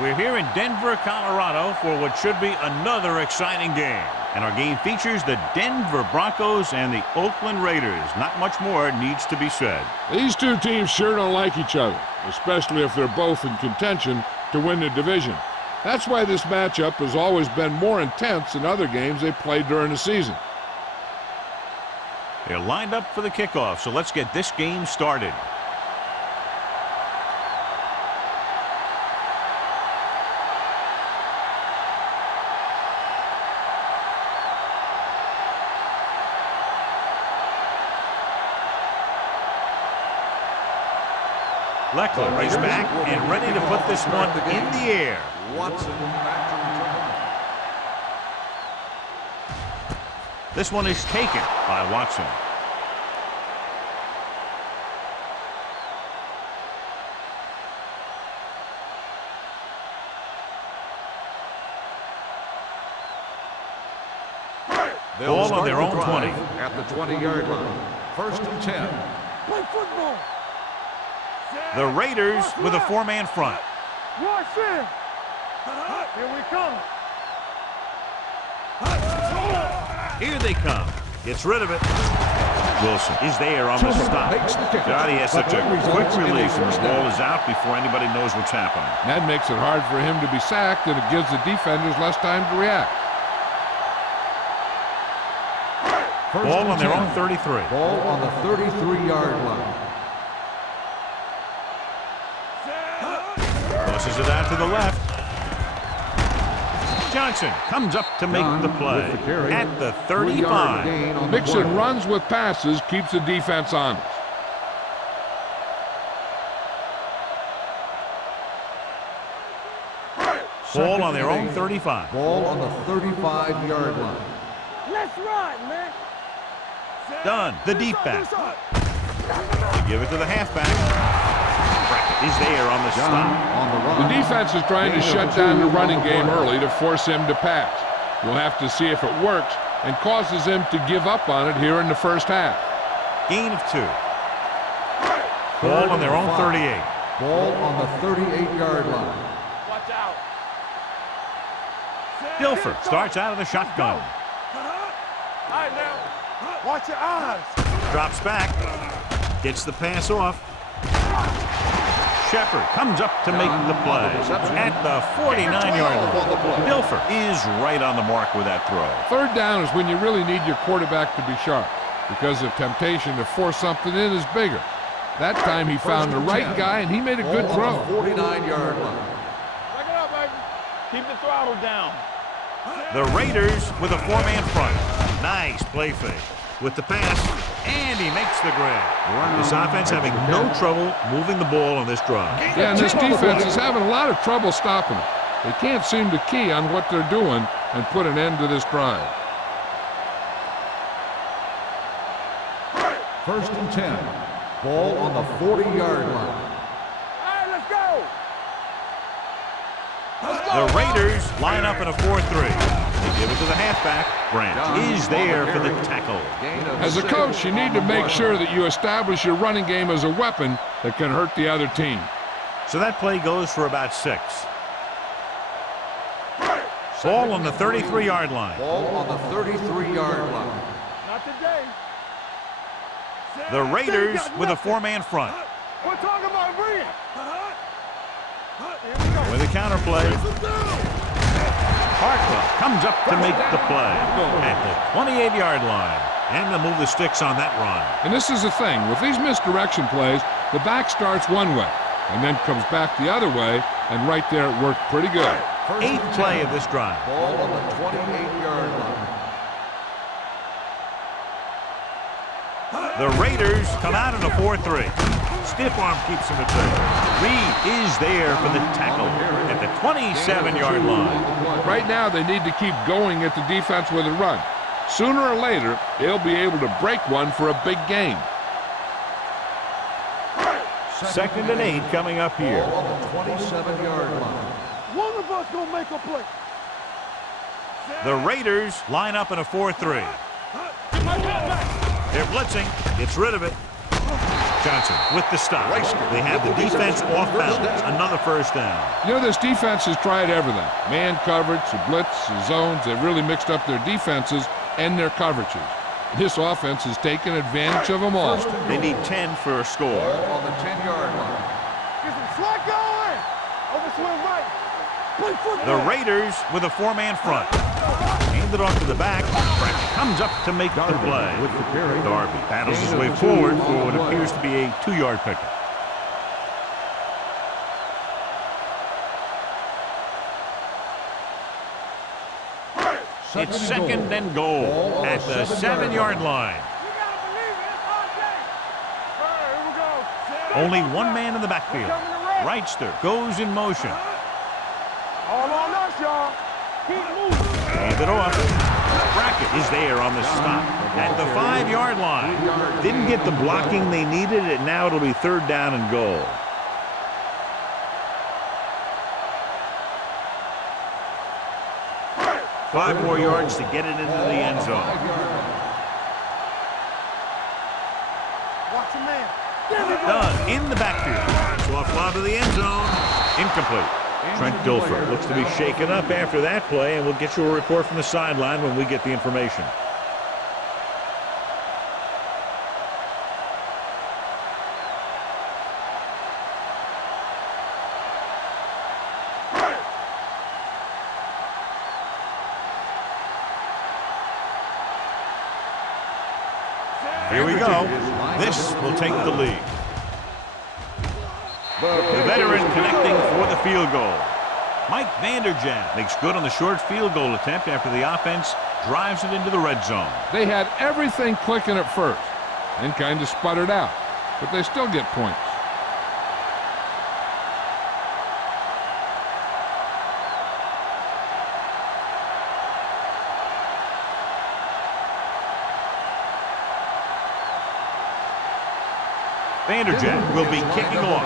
We're here in Denver, Colorado for what should be another exciting game. And our game features the Denver Broncos and the Oakland Raiders. Not much more needs to be said. These two teams sure don't like each other, especially if they're both in contention to win the division. That's why this matchup has always been more intense than other games they played during the season. They're lined up for the kickoff, so let's get this game started. Leckler race back and ready to put this one in the air. Watson back to return. This one is taken by Watson. Ball on their own 20. At the 20-yard line. 1st and 10. Play football. The Raiders with a four-man front. Watch it. Here we come. Here they come. Gets rid of it. Wilson is there on the stop. God, he has such a quick release, and the ball is out before anybody knows what's happening. That makes it hard for him to be sacked, and it gives the defenders less time to react. Ball on their own 33. Ball on the 33-yard line. Tosses it out to the left. Johnson comes up to make the play at the 35. Mixing runs with passes keeps the defense honest. Ball on their own 35. Ball on the 35-yard line. Let's ride, man. Done. The deep back. They give it to the halfback. Is there on the stop. The defense is trying to shut down the running game early to force him to pass. We'll have to see if it works and causes him to give up on it here in the first half. Gain of 2. Ball on their own 38. Ball on the 38-yard line. Watch out. Dilfer starts out of the shotgun. All right, now. Watch your eyes. Drops back. Gets the pass off. Shepard comes up to make the play at the 49-yard line. Dilfer is right on the mark with that throw. Third down is when you really need your quarterback to be sharp because the temptation to force something in is bigger. That time he found the right guy and he made a good throw. 49-yard line. Back it up, baby. Keep the throttle down. The Raiders with a four-man front. Nice play fake with the pass, and he makes the grab. This offense having no trouble moving the ball on this drive. Yeah, and this defense is having a lot of trouble stopping it. They can't seem to key on what they're doing and put an end to this drive. 1st and 10. Ball on the 40-yard line. All right, let's go. The Raiders line up in a 4-3. They give it to the halfback. Branch is there for the tackle. As a coach, you need to make sure that you establish your running game as a weapon that can hurt the other team. So that play goes for about 6. Ball on the 33-yard line. Ball on the 33-yard line. Not today. The Raiders with a four-man front. We're talking about bringing. With a counterplay. Hartwell comes up to make the play at the 28-yard line. And they'll move the sticks on that run. And this is the thing. With these misdirection plays, the back starts one way and then comes back the other way, and right there it worked pretty good. 8th play of this drive. Ball on the 28-yard line. The Raiders come out in a 4-3. Stiff arm keeps him at bay. Reed is there for the tackle at the 27-yard line. Right now they need to keep going at the defense with a run. Sooner or later, they'll be able to break one for a big gain. 2nd and 8 coming up here. Ball on the 27-yard line. One of us gonna make a play. The Raiders line up in a 4-3. They're blitzing. Gets rid of it. Johnson with the stop. They have the defense off balance. Another first down. You know, this defense has tried everything. Man coverage, the blitz, the zones. They've really mixed up their defenses and their coverages. This offense has taken advantage of them all. They need 10 for a score. Ball on the 10-yard line. Get some slack going. Overswing right. Play football. The Raiders with a four-man front. Hand it off to the back. Frank comes up to make the play. With the carry. Darby battles his way forward for what appears to be a 2-yard pickup. It's second and goal at the 7-yard line. You gotta believe it. It's our day. All right, here we go. Only one man in the backfield. Wrightster goes in motion. All on us, y'all. Keep moving. Hand it off. Brackett is there on the stop at the 5-yard line. Didn't get the blocking they needed, and now it'll be third down and goal. Five more yards to get it into the end zone. Watch your man. Done in the backfield. So off lob to the end zone. Incomplete. Trent Dilfer looks to be shaken up after that play, and we'll get you a report from the sideline when we get the information. Here we go. This will take the lead. The veteran connecting for the field goal. Mike Vanderjagt makes good on the short field goal attempt after the offense drives it into the red zone. They had everything clicking at first and kind of sputtered out, but they still get points. Vanderjagt will be kicking off.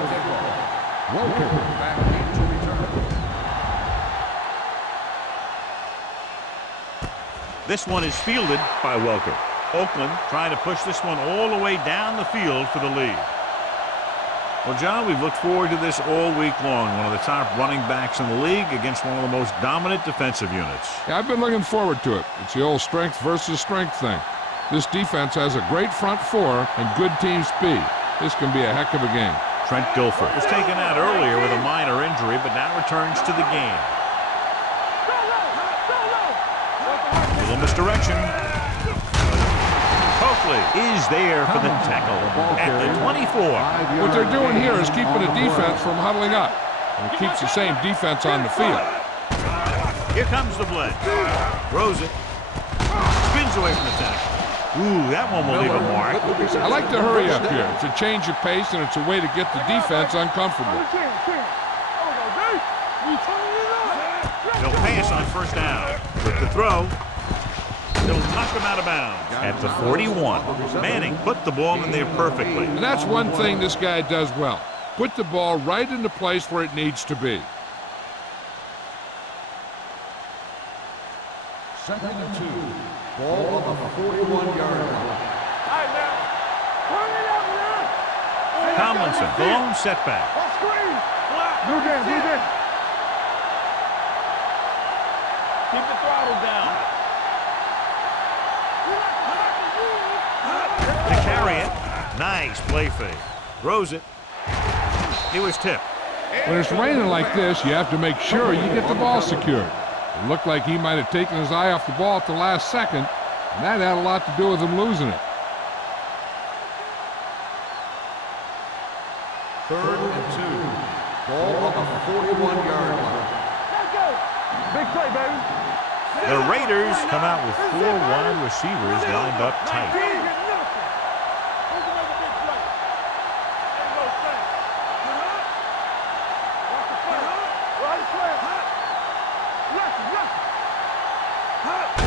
Back into return. This one is fielded by Welker. Oakland trying to push this one all the way down the field for the lead. Well, John, we've looked forward to this all week long. One of the top running backs in the league against one of the most dominant defensive units. Yeah, I've been looking forward to it. It's the old strength versus strength thing. This defense has a great front four and good team speed. This can be a heck of a game. Trent Dilfer was taken out earlier with a minor injury, but now returns to the game. Little misdirection. Coakley is there for the tackle at the 24. What they're doing here is keeping the defense from huddling up. And it keeps the same defense on the field. Here comes the blitz. Throws it. Spins away from the tackle. Ooh, that one will leave a mark. I like to hurry up here. It's a change of pace, and it's a way to get the defense uncomfortable. They'll pass on first down. With the throw, they'll knock him out of bounds at the 41. Manning put the ball in there perfectly. And that's one thing this guy does well. Put the ball right in the place where it needs to be. Second and 2. Ball on the 41-yard line. Tomlinson, the lone setback. Do this. Keep the throttle down. To carry it. Nice play fake. Throws it. It was tipped. When it's raining like this, you have to make sure you get the ball secured. It looked like he might have taken his eye off the ball at the last second, and that had a lot to do with him losing it. Third and 2. Ball on the 41-yard line. Big play, baby. The Raiders come out with 4 wide receivers lined up tight.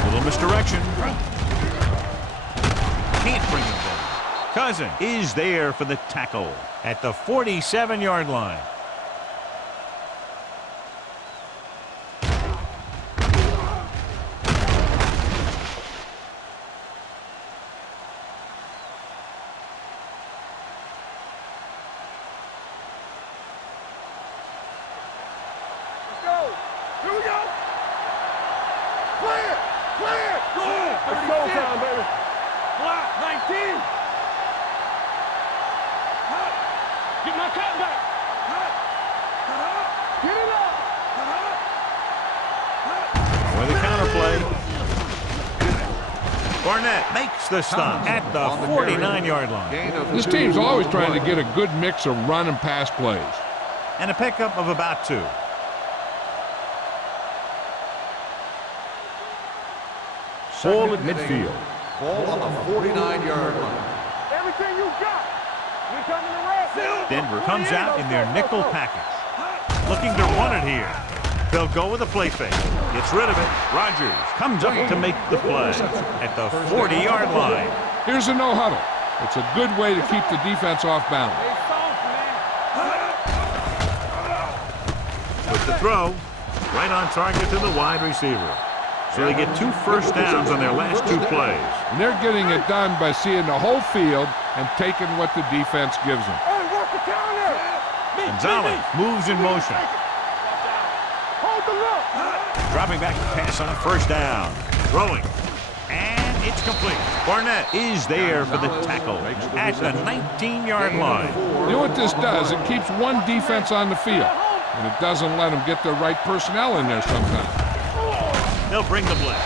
Little misdirection. Can't bring him down. Cousin is there for the tackle at the 47-yard line. It's showtime, baby. Block 19. Get my cut back. Get it up. With the counterplay. Barnett makes the stop at the 49-yard line. This team's always trying to get a good mix of run and pass plays. And a pickup of about 2. Ball at midfield. Ball on the 49-yard line. Everything you got. We're coming to rest. Denver comes out in their nickel package. Looking to run it here. They'll go with a play fake. Gets rid of it. Rodgers comes up to make the play at the 40-yard line. Here's a no-huddle. It's a good way to keep the defense off balance. With the throw, right on target to the wide receiver. So they get 2 first downs on their last 2 plays. And they're getting it done by seeing the whole field and taking what the defense gives them. Hey, work the counter. Gonzalez moves in motion. Hold the look. Dropping back to pass on 1st down. Throwing. And it's complete. Barnett is there for the tackle at the 19-yard line. You know what this does? It keeps one defense on the field, and it doesn't let them get the right personnel in there sometimes. They'll bring the blitz.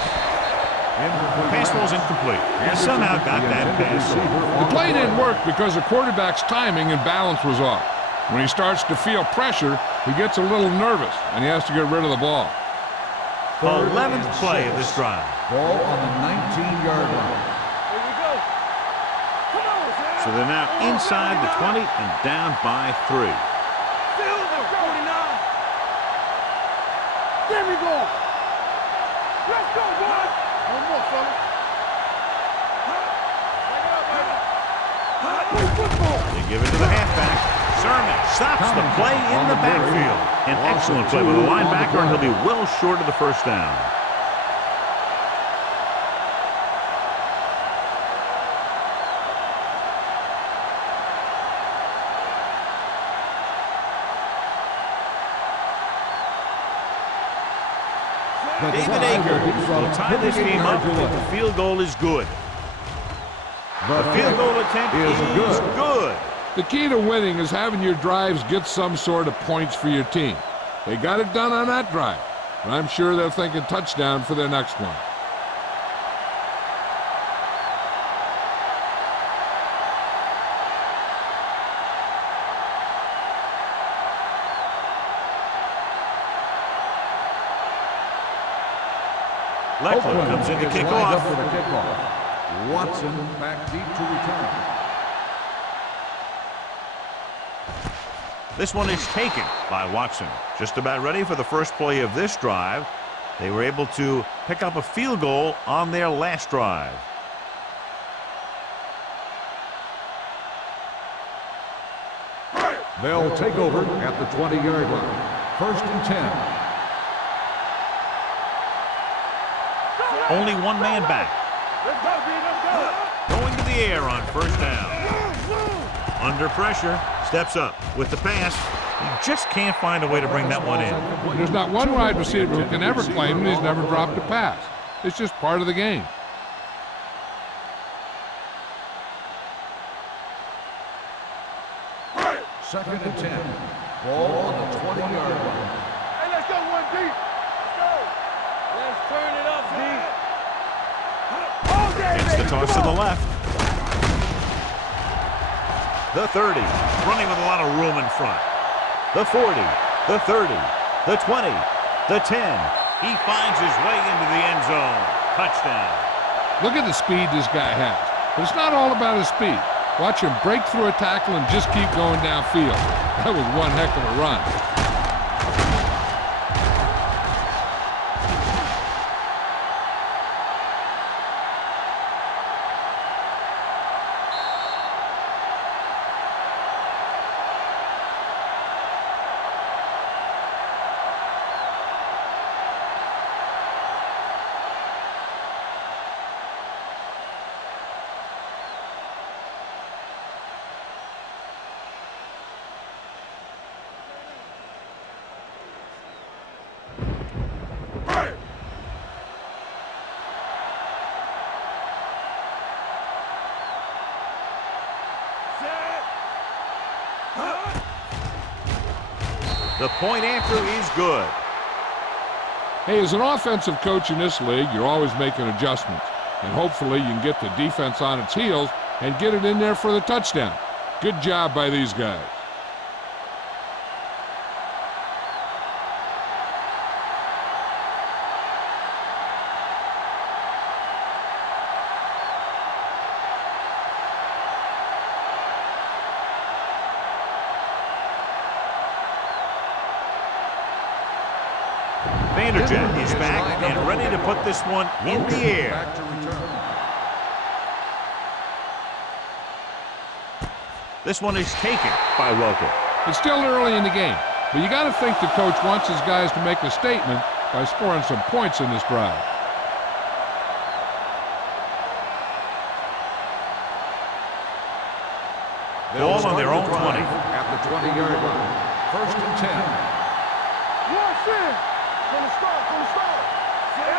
Pass ball's incomplete. He somehow got that pass. The play didn't work because the quarterback's timing and balance was off. When he starts to feel pressure, he gets a little nervous, and he has to get rid of the ball. 11th play of this drive. Ball on the 19-yard line. Here we go. Come on, Sam. So they're now inside the 20 and down by 3. Silver, 49. There we go. Let's go, boy. One more, fella. Bring it up, baby. Play football. They give it to the halfback. Sermon stops the play in the backfield. An excellent play by the linebacker, and he'll be well short of the 1st down. David Akers will tie this game up if the field goal is good. The field goal attempt is good. The key to winning is having your drives get some sort of points for your team. They got it done on that drive, and I'm sure they're thinking touchdown for their next one. Leckler comes in to kick off. For the kickoff. Watson back deep to return. This one is taken by Watson. Just about ready for the first play of this drive. They were able to pick up a field goal on their last drive. They'll take over at the 20-yard line. 1st and 10. Only one man back. Let's go, D. Let's go. Going to the air on 1st down. Under pressure. Steps up with the pass. He just can't find a way to bring that one in. There's not one wide receiver who can ever claim that he's never dropped a pass. It's just part of the game. Second and 10. Ball on the 20-yard line. Hey, let's go, 1D. Let's go. Let's turn it up, D. All day, Gets the baby. toss to the left. The 30, running with a lot of room in front. The 40, the 30, the 20, the 10. He finds his way into the end zone. Touchdown. Look at the speed this guy has. But it's not all about his speed. Watch him break through a tackle and just keep going downfield. That was one heck of a run. The point after is good. Hey, as an offensive coach in this league, you're always making adjustments. And hopefully you can get the defense on its heels and get it in there for the touchdown. Good job by these guys. Vanderjet is back and ready to put this one in the air. Back to return. This one is taken by Welker. It's still early in the game, but you got to think the coach wants his guys to make a statement by scoring some points in this drive. Ball on their own 20. At the 20-yard line. 1st and 10.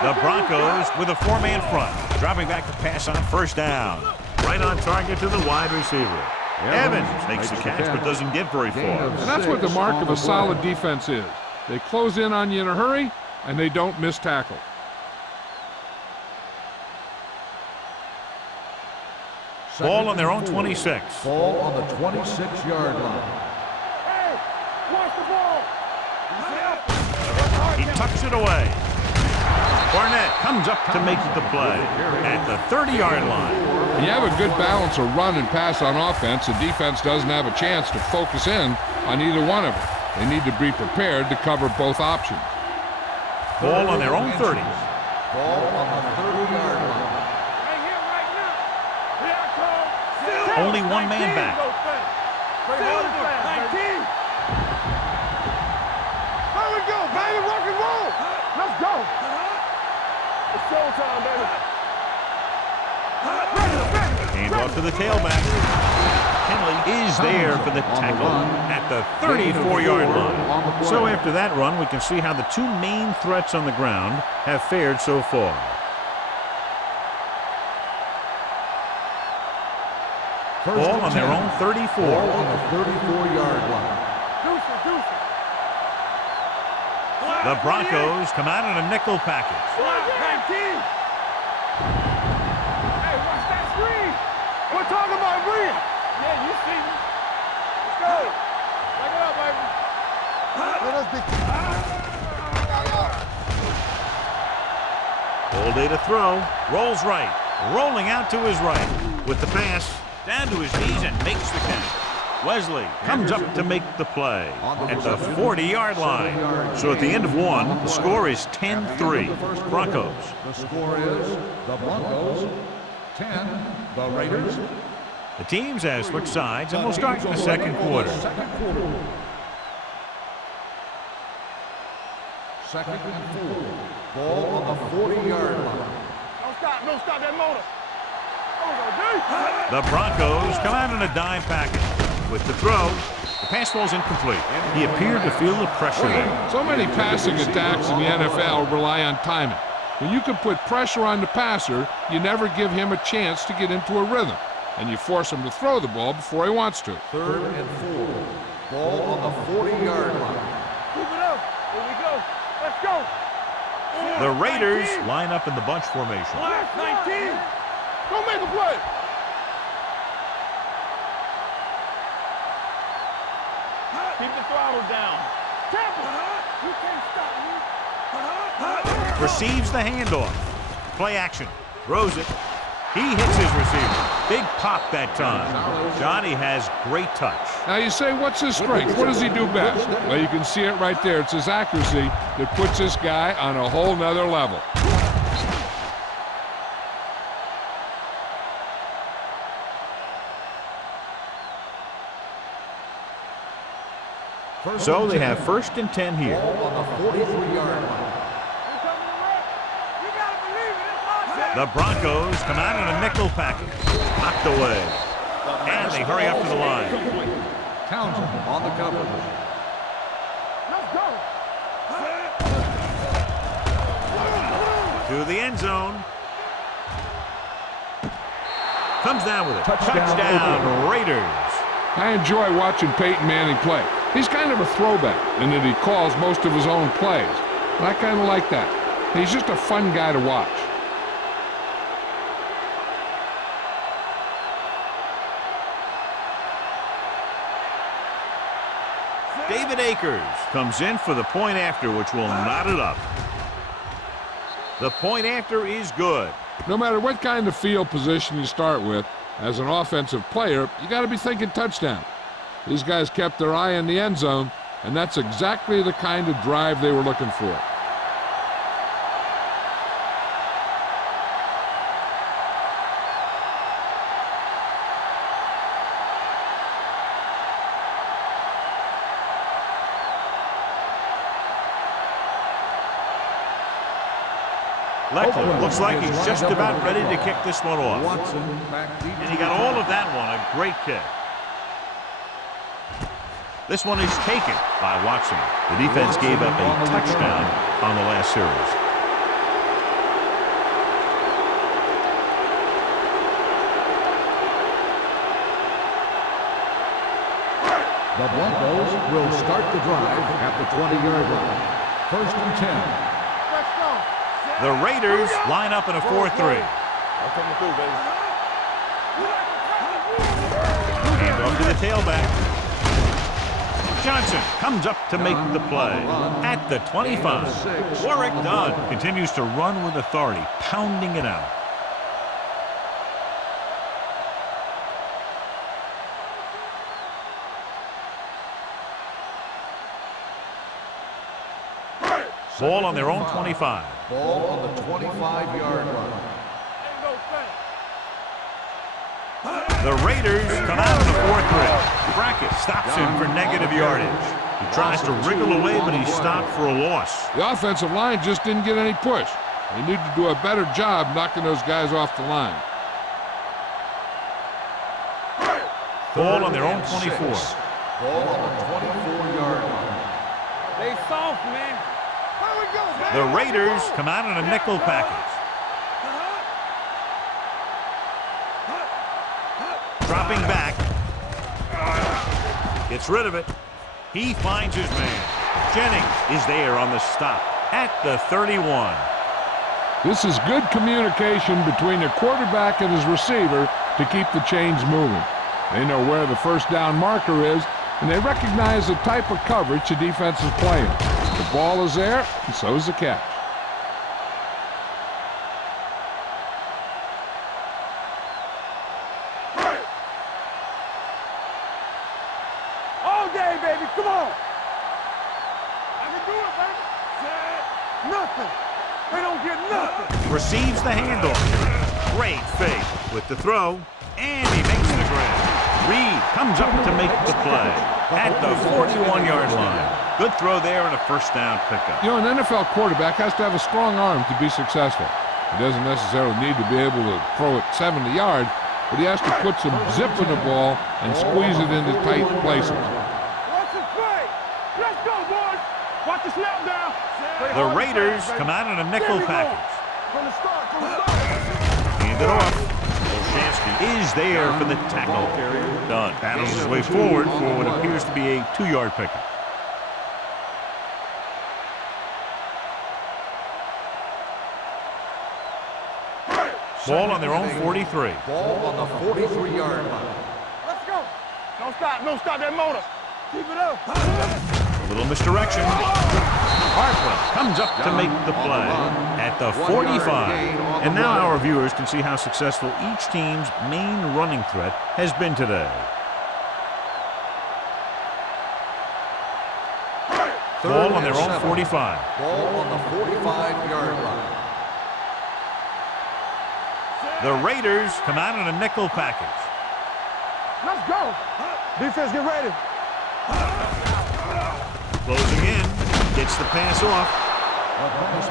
The Broncos with a 4-man front, dropping back to pass on 1st down. Right on target to the wide receiver. Evans makes the catch but doesn't get very far. And that's what the mark of a solid defense is. They close in on you in a hurry, and they don't miss tackle. Ball on their own 26. Ball on the 26-yard line. Hey, watch the ball. He tucks it away. Barnett comes up to make the play at the 30-yard line. When you have a good balance of run and pass on offense, the defense doesn't have a chance to focus in on either one of them. They need to be prepared to cover both options. Ball on their own 30. Ball on the 30-yard line. Right here, right now. Here I come. Only one man back. Still 19. There we go, baby. Rock and roll. Let's go. It's showtime, baby. Hand off to the tailback. Henley is there for the tackle at the 34-yard line. So after that run, we can see how the two main threats on the ground have fared so far. Ball on their own 34. Ball on the 34-yard line. The Broncos come out in a nickel package. 19. Hey, watch that screen. We're talking about green. Yeah, you see me. Let's go. Back it up, baby. Let us be. All day to throw. Rolls right. Rolling out to his right. With the pass, down to his knees and makes the catch. Wesley comes up to make the play at the 40-yard line. So at the end of one, the score is 10-3. Broncos. The score is the Broncos 10, the Raiders. The teams have switched sides and will start in the second quarter. Second and 4. Ball on the 40-yard line. Don't stop that motor. The Broncos come out in a dime package. With the throw, the pass falls incomplete. He appeared to feel the pressure there. So many passing attacks in the NFL rely on timing. When you can put pressure on the passer, you never give him a chance to get into a rhythm, and you force him to throw the ball before he wants to. 3rd and 4. Ball on the 40-yard line. Move it up. Here we go. Let's go. The Raiders line up in the bunch formation. 19. Go make a play. Keep the throttle down. You can't stop me. Receives the handoff. Play action. Throws it. He hits his receiver. Big pop that time. Johnny has great touch. Now you say, what's his strength? What does he do best? Well, you can see it right there. It's his accuracy that puts this guy on a whole nother level. So they have 1st and 10 here. Ball on the 43-yard line. The Broncos come out in a nickel package. Knocked away. And they hurry up to the line. Townsend on the coverage. Let's go. To the end zone. Comes down with it. Touchdown. Touchdown Raiders. I enjoy watching Peyton Manning play. He's kind of a throwback in that he calls most of his own plays, and I kind of like that. He's just a fun guy to watch. David Akers comes in for the point after, which will knot it up. The point after is good. No matter what kind of field position you start with, as an offensive player, you got to be thinking touchdown. These guys kept their eye on the end zone, and that's exactly the kind of drive they were looking for. Leckler looks like he's just about ready to kick this one off. And he got all of that one, a great kick. This one is taken by Watson. The defense gave up a touchdown on the last series. The Broncos will start the drive at the 20-yard line. 1st and 10. The Raiders line up in a 4-3. Hand off to the tailback. Johnson comes up to make the play at the 25. Warwick Dunn continues to run with authority, pounding it out. Ball on their own 25. Ball on the 25-yard line. The Raiders come out in the 4-3. Brackett stops him for negative yardage. He tries to wriggle away, but he's stopped for a loss. The offensive line just didn't get any push. They need to do a better job knocking those guys off the line. Ball on their own 24. Ball on the 24-yard line. They soft, man. The Raiders come out in a nickel package. Dropping back. Gets rid of it. He finds his man. Jennings is there on the stop at the 31. This is good communication between the quarterback and his receiver to keep the chains moving. They know where the first down marker is, and they recognize the type of coverage the defense is playing. The ball is there, and so is the catch. All day, baby. Come on. I can do it, baby. Nothing. They don't get nothing. Receives the handoff. Great fake with the throw, and he makes the grab. Reed comes up to make the play at the 41-yard line. Good throw there and a first down pickup. You know, an NFL quarterback has to have a strong arm to be successful. He doesn't necessarily need to be able to throw it 70 yards, but he has to put some zip in the ball and squeeze it into tight places. Watch the play. Let's go, boys. Watch the snap down. The Raiders come out in a nickel package. From the start, from the start. Hand it off. Olshansky is there for the tackle. Dunn battles his way forward for what appears to be a 2-yard pickup. Ball on their own 43. Ball on the 43-yard line. Let's go. Don't stop. Don't stop that motor. Keep it up. A little misdirection. Hartwell comes up to make the play at the 45. And now our viewers can see how successful each team's main running threat has been today. Ball on their own 45. Ball on the 45-yard line. The Raiders come out in a nickel package. Let's go. Defense, get ready. Closing in. Gets the pass off.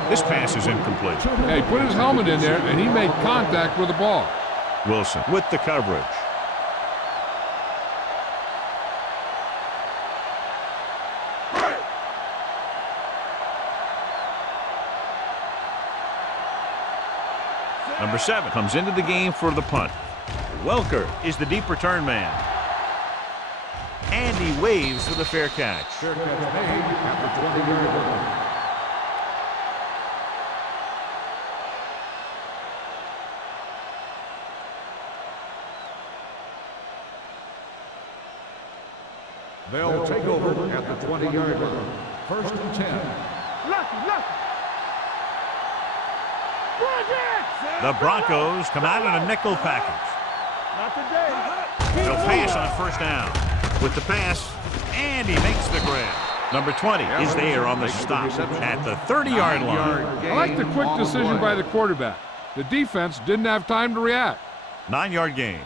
This pass is incomplete. Yeah, he put his helmet in there, and he made contact with the ball. Wilson with the coverage. Number 7 comes into the game for the punt. Welker is the deep return man. And he waves for the fair catch. Fair catch made at the 20-yard line. They'll take over at the 20-yard line. First and 10. Lucky. The Broncos come out in a nickel package. Not today. They'll pass on first down. With the pass, and he makes the grab. Number 20 is there on the stop at the 30-yard line. I like the quick decision by the quarterback. The defense didn't have time to react. 9-yard gain.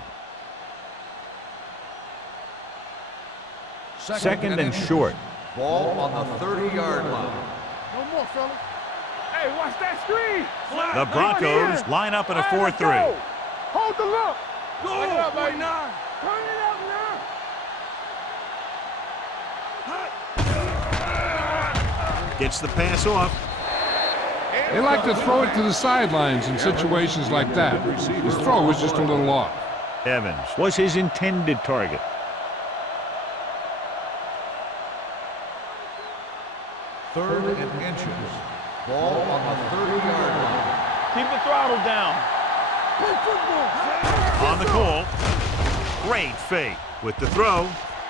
Second and short. Ball on the 30-yard line. No more, fellas. Hey, watch that screen. The Broncos line up in a 4-3. Hold the look. Go. Turn it up, baby. Turn it up now. Gets the pass off. They like to throw it to the sidelines in situations like that. His throw was just a little off. Evans was his intended target. Third and inches. Ball on the 30-yard line. Keep the throttle down. Play football. On the call. Great fake with the throw.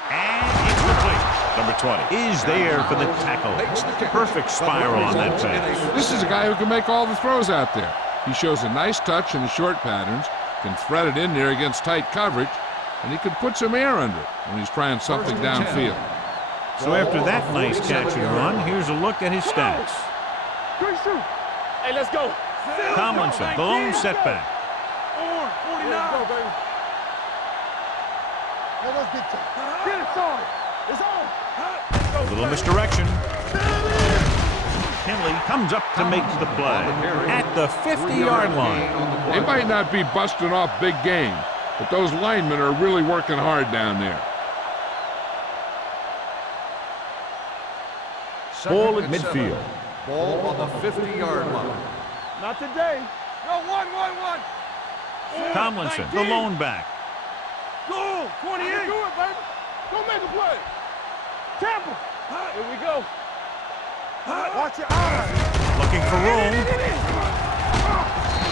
And it's complete. Number 20 is there for the tackle. Perfect spiral on that pass. This is a guy who can make all the throws out there. He shows a nice touch in the short patterns, can thread it in there against tight coverage, and he can put some air under it when he's trying something downfield. So after that nice catch and run, here's a look at his stats. Good shoot. Hey, let's go. Tomlinson, the lone setback. 49. Let's go, baby. Let's get it started. It's on. A little misdirection. Henley comes up to make the play at the 50-yard line. They might not be busting off big games, but those linemen are really working hard down there. Ball at midfield. Ball on the 50-yard line. Not today. No, one. Tomlinson, the lone back. Go. 28. Do it, baby. Go make a play. Tampa. Here we go. Watch your eyes. Looking for room.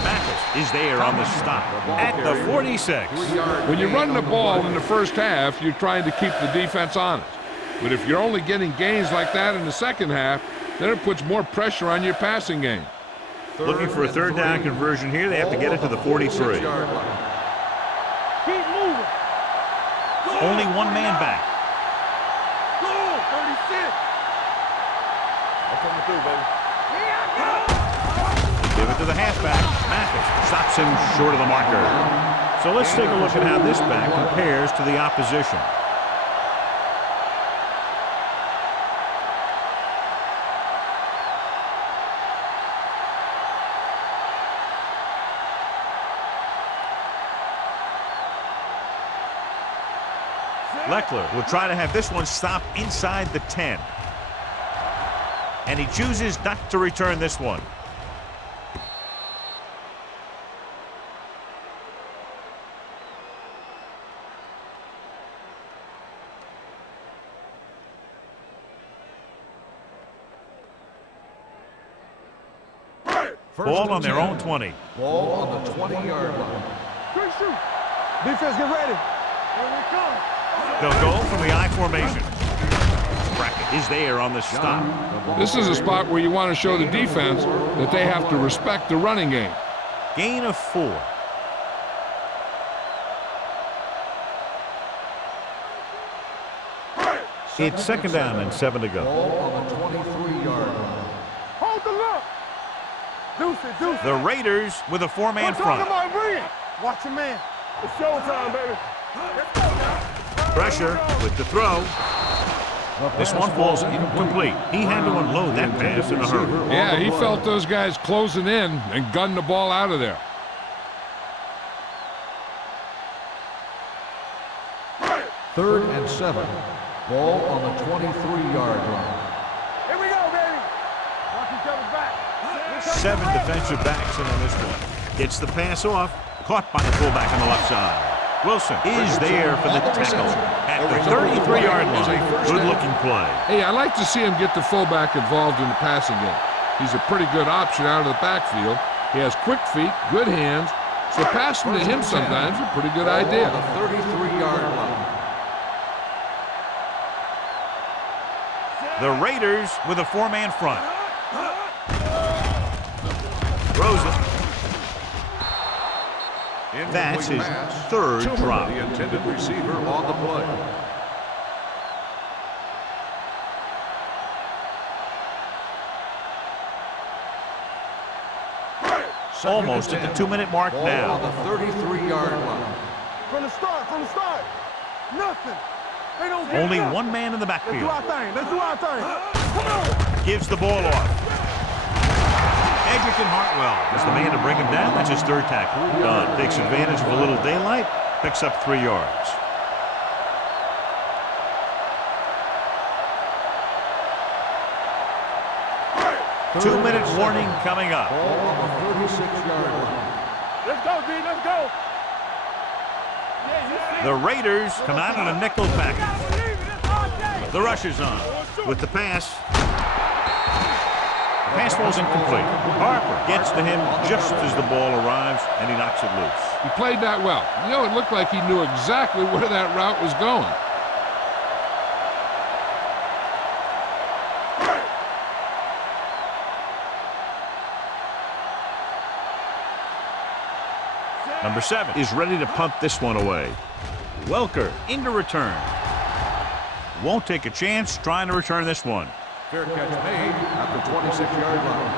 Mathis is there on the stop at the 46. When you're running the ball in the first half, you're trying to keep the defense honest. But if you're only getting gains like that in the second half, then it puts more pressure on your passing game. Looking for a third down conversion here. They have to get it to the 43. Keep moving. Only one man back. Go. 36. I'm coming through, baby. Give it to the halfback. Mathis stops him short of the marker. So let's take a look at how this back compares to the opposition. Leckler will try to have this one stop inside the 10. And he chooses not to return this one. Ball on their own 20. Ball on the 20-yard line. Good shoot. Defense, get ready. Here we come. They'll go from the I formation. Brackett is there on the stop. This is a spot where you want to show the defense that they have to respect the running game. Gain of 4. It's second down and 7 to go. Ball on the 23-yard line. Hold the look. Deuce it. The Raiders with a 4-man front. Watch your man. It's showtime, baby. Let's go now. Pressure with the throw. This one falls incomplete. He had to unload that pass in a hurry. Yeah, he felt those guys closing in and gunned the ball out of there. Third and 7. Ball on the 23-yard line. Here we go, baby. Watch each other back. 7 defensive backs in on this one. Gets the pass off. Caught by the fullback on the left side. Wilson is there for the tackle at the 33-yard line. Good-looking play. Hey, I like to see him get the fullback involved in the passing game. He's a pretty good option out of the backfield. He has quick feet, good hands, so passing to him sometimes is a pretty good idea. The 33-yard line. The Raiders with a four-man front. Throws it. That's his third drop. The intended receiver on the play. Almost at the 2-minute mark now. On the 33-yard line. From the start, nothing. They don't get Only nothing. one man in the Let's do backfield. our thing. Let's do our thing. Come on. Gives the ball off. Edgerton Hartwell is the man to bring him down. That's his third tackle. Dunn takes advantage of a little daylight. Picks up 3 yards. Two-minute warning coming up. Ball on the 36-yard line. Let's go, D. Let's go. The Raiders come out in a nickel package. The rush is on. With the pass. The pass falls incomplete. Harper gets to him just as the ball arrives, and he knocks it loose. He played that well. You know, it looked like he knew exactly where that route was going. Number 7 is ready to punt this one away. Welker into return. Won't take a chance trying to return this one. Fair catch made at the 26-yard line.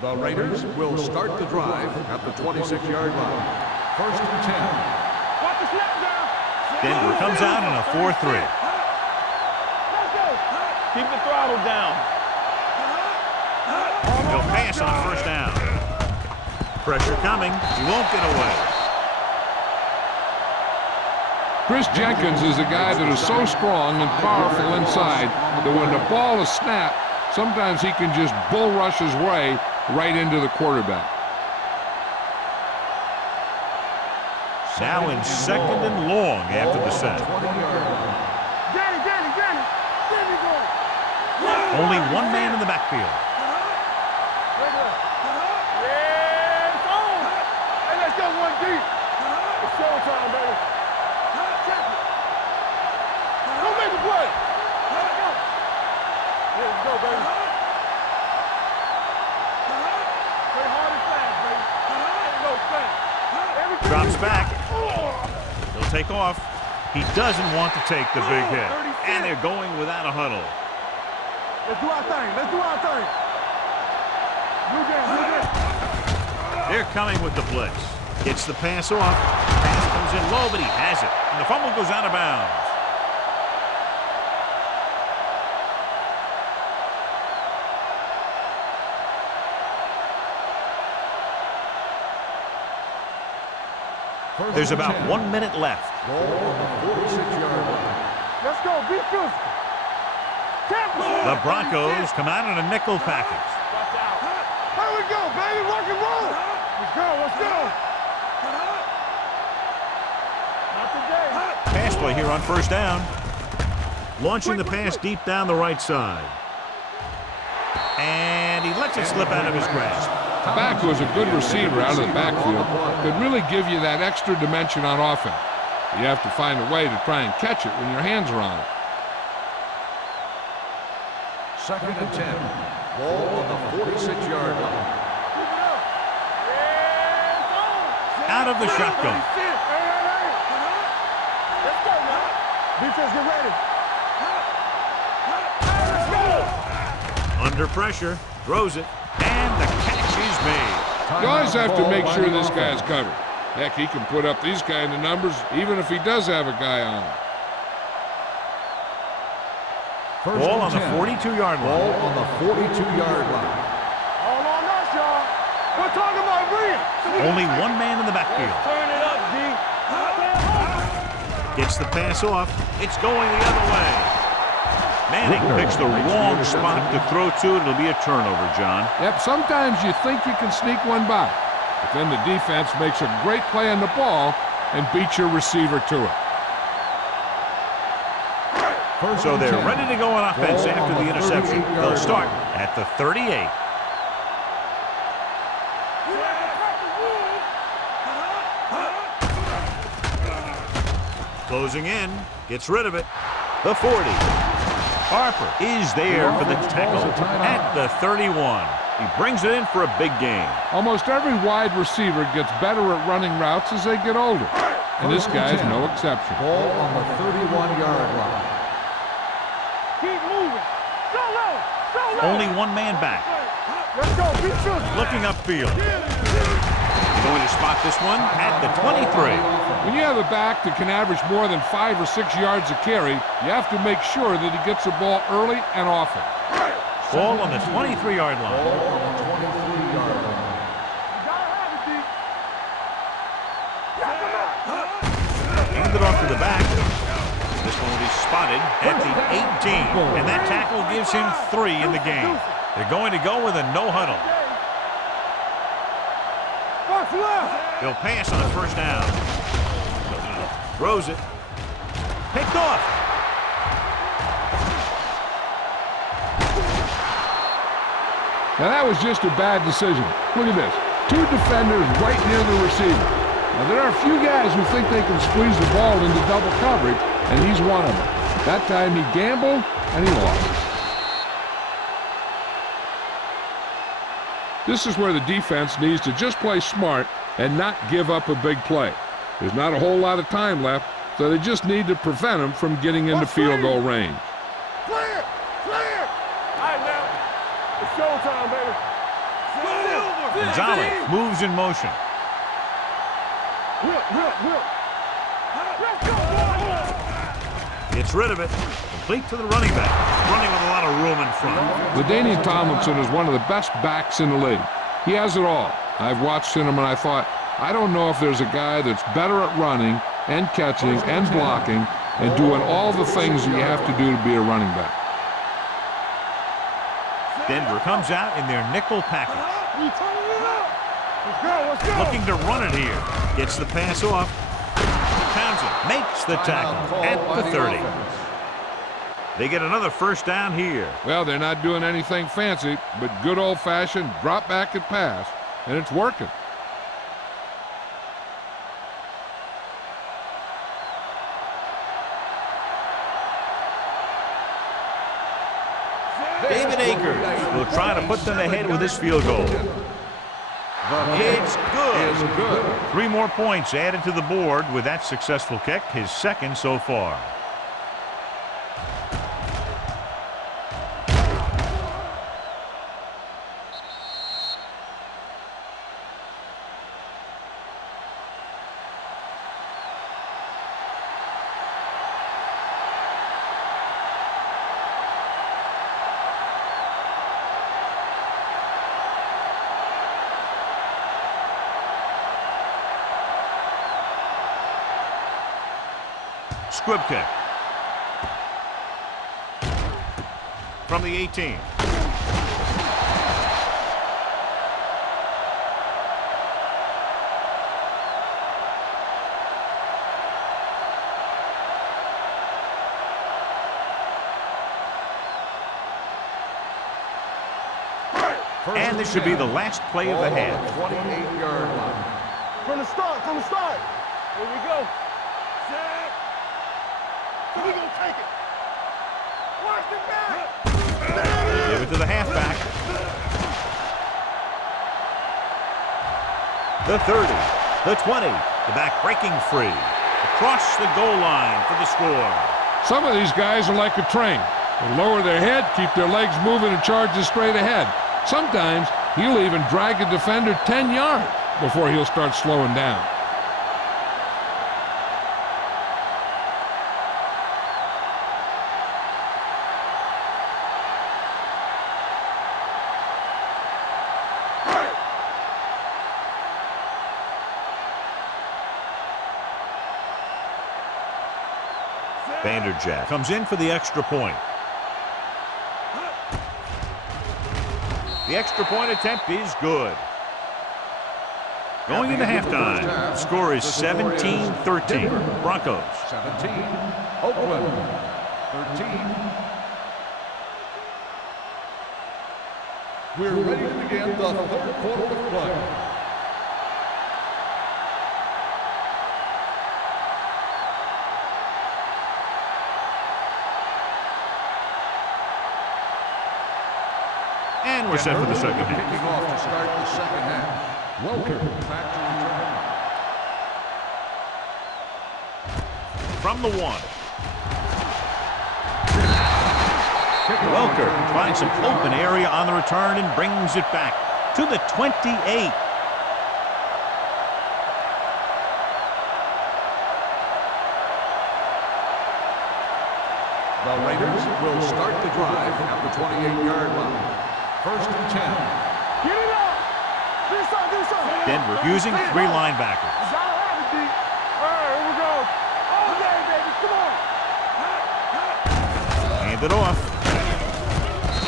The Raiders will start the drive at the 26-yard line. First and 10. Watch the snap down. Denver comes out in a 4-3. Let's go. Keep the throttle down. He'll pass on first down. Pressure coming. He won't get away. Chris Jenkins is a guy that is so strong and powerful inside that when the ball is snapped, sometimes he can just bull rush his way right into the quarterback. Now in second and long after the set. Danny. Danny going. Only one man in the backfield. Yeah, it's on. Hey, let's go 1 deep. It's showtime, baby. Check it. Don't make a play. Let's go. Yeah, let's go, baby. Play hard and fast, baby. Ain't no fast. Everything Drops you back. got. He'll take off. He doesn't want to take the big hit. And they're going without a huddle. Let's do our thing. Let's do our thing. New game. They're coming with the blitz. Gets the pass off. Pass comes in low, but he has it. And the fumble goes out of bounds. There's about 1 minute left. Ball on the 46-yard line. Let's go. Be physical. The Broncos come out in a nickel package. Watch out. Here we go, baby. Rock and roll. Let's go. Let's go. Not today. Pass play here on first down. Launching the pass deep down the right side. And he lets it slip out of his grasp. Back who is a good receiver out of the backfield could really give you that extra dimension on offense. You have to find a way to try and catch it when your hands are on it. Second and 10. Ball on the 46-yard line. Out of the shotgun. Let's go, man. Defense, get ready. Let's go. Under pressure. Throws it. And the catch is made. You always have to make sure this guy's covered. Heck, he can put up these kind of numbers even if he does have a guy on him. Ball on the 42-yard line. Ball on the 42-yard line. All on us, y'all. We're talking about Reed. Only one man in the backfield. Turn it up, D. Gets the pass off. It's going the other way. Manning picks the wrong spot to throw to. It'll be a turnover, John. Yep, sometimes you think you can sneak one by, but then the defense makes a great play on the ball and beats your receiver to it. So they're ready to go on offense after the interception. They'll start at the 38. Closing in, gets rid of it. The 40. Harper is there for the tackle at the 31. He brings it in for a big gain. Almost every wide receiver gets better at running routes as they get older, and this guy's no exception. Ball on the 31-yard line. Keep moving. So low. So low. Only one man back. Let's go. Be physical. Looking upfield. Going to spot this one at the 23. When you have a back that can average more than 5 or 6 yards a carry, you have to make sure that he gets the ball early and often. Ball on the 23-yard line. Ball on the 23-yard line. You gotta have it, D. Hand it off to the back. This one will be spotted at the 18. And that tackle gives him 3 in the game. They're going to go with a no huddle. He'll pass on first down. Throws it. Picked off. Now that was just a bad decision. Look at this. 2 defenders right near the receiver. Now there are a few guys who think they can squeeze the ball into double coverage, and he's one of them. That time he gambled, and he lost. This is where the defense needs to just play smart and not give up a big play. There's not a whole lot of time left, so they just need to prevent him from getting into field goal range. Clear! Clear! All right, now. It's showtime, baby. Gonzalez moves in motion. Whip. Let's go, boy. Gets rid of it. Complete to the running back. Running with a lot of room in front. LaDainian Tomlinson is one of the best backs in the league. He has it all. I've watched him and I thought, I don't know if there's a guy that's better at running and catching and blocking and doing all the things that you have to do to be a running back. Denver comes out in their nickel package. Let's go. Looking to run it here. Gets the pass off. Townsend makes the tackle at the 30. They get another first down here. Well, they're not doing anything fancy, but good old-fashioned drop back and pass, and it's working. David Akers will try to put them ahead with this field goal. It's good. 3 more points added to the board with that successful kick, his second so far. Squib kick. From the 18. And this should be the last play of the half. 28-yard line. From the start. Here we go. Set. We gonna take it. Watch the back. Give it to the halfback. The 30, the 20, the back breaking free. Across the goal line for the score. Some of these guys are like a train. They lower their head, keep their legs moving, and charge it straight ahead. Sometimes he'll even drag a defender 10 yards before he'll start slowing down. Vanderjagt comes in for the extra point. The extra point attempt is good. Going into halftime, the score is 17-13. Broncos. 17, Oakland 13. We're ready to begin the third quarter of play. And we're set for the second half. Kicking off to start the second half. Welker back to return. From the 1. Welker finds some open area on the return and brings it back to the 28. The Raiders will start the drive at the 28-yard line. First and 10. Get it up. Do something. Denver using 3 linebackers. Gotta have it, D. All right, here we go. All day, baby. Come on. Hand it off.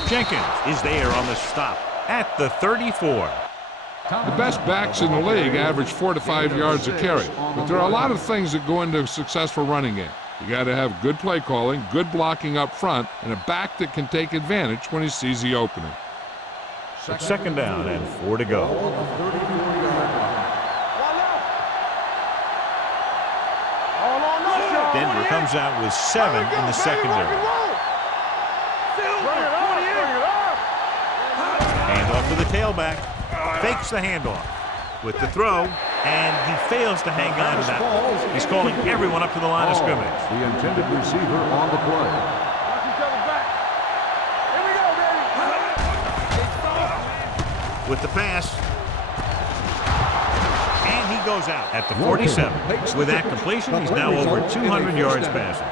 Jenkins is there on the stop at the 34. The best backs in the league average 4 to 5 yards a carry, but there are a lot of things that go into a successful running game. You got to have good play calling, good blocking up front, and a back that can take advantage when he sees the opening. It's second down and 4 to go. Denver comes out with 7 in the secondary. Hand off to the tailback. Fakes the handoff with the throw, and he fails to hang on to that. He's calling everyone up to the line of scrimmage. The intended receiver on the play. Watch each other back. Here we go, baby. With the pass. And he goes out at the 47. With that completion, he's now over 200 yards passing.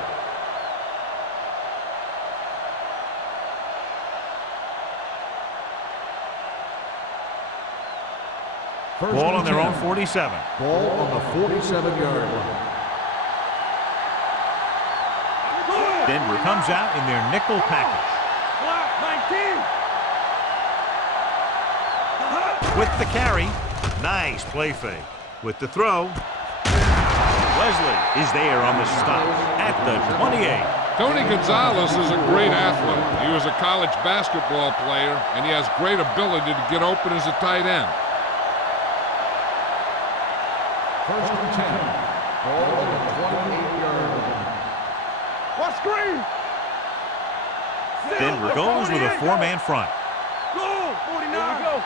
Ball on their own 47. Ball on the 47-yard line. Denver comes out in their nickel package. Block 19. With the carry, nice play fake. With the throw, Wesley is there on the stop at the 28. Tony Gonzalez is a great athlete. He was a college basketball player, and he has great ability to get open as a tight end. First and 10. Ball on the 28-yard line. What screen? Denver goes with a 4-man front. Go! 49. Here we go.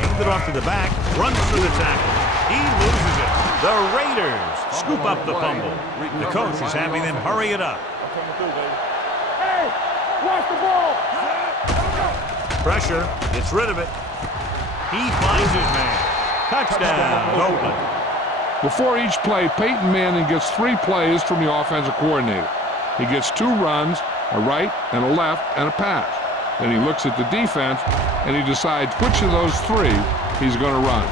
Hands it off to the back, runs through the tackle. He loses it. The Raiders scoop up the fumble. The coach is having them hurry it up. Hey, watch the ball. Pressure, gets rid of it. He finds his man. Touchdown, Oakland. Before each play, Peyton Manning gets 3 plays from the offensive coordinator. He gets 2 runs, a right and a left, and a pass. Then he looks at the defense, and he decides which of those 3 he's going to run.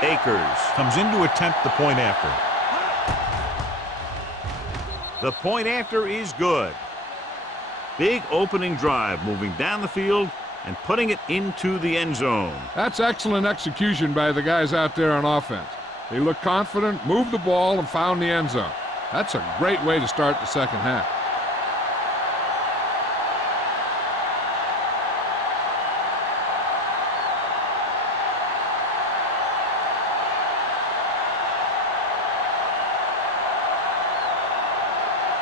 Akers comes in to attempt the point after. The point after is good. Big opening drive, moving down the field and putting it into the end zone. That's excellent execution by the guys out there on offense. They looked confident, moved the ball, and found the end zone. That's a great way to start the second half.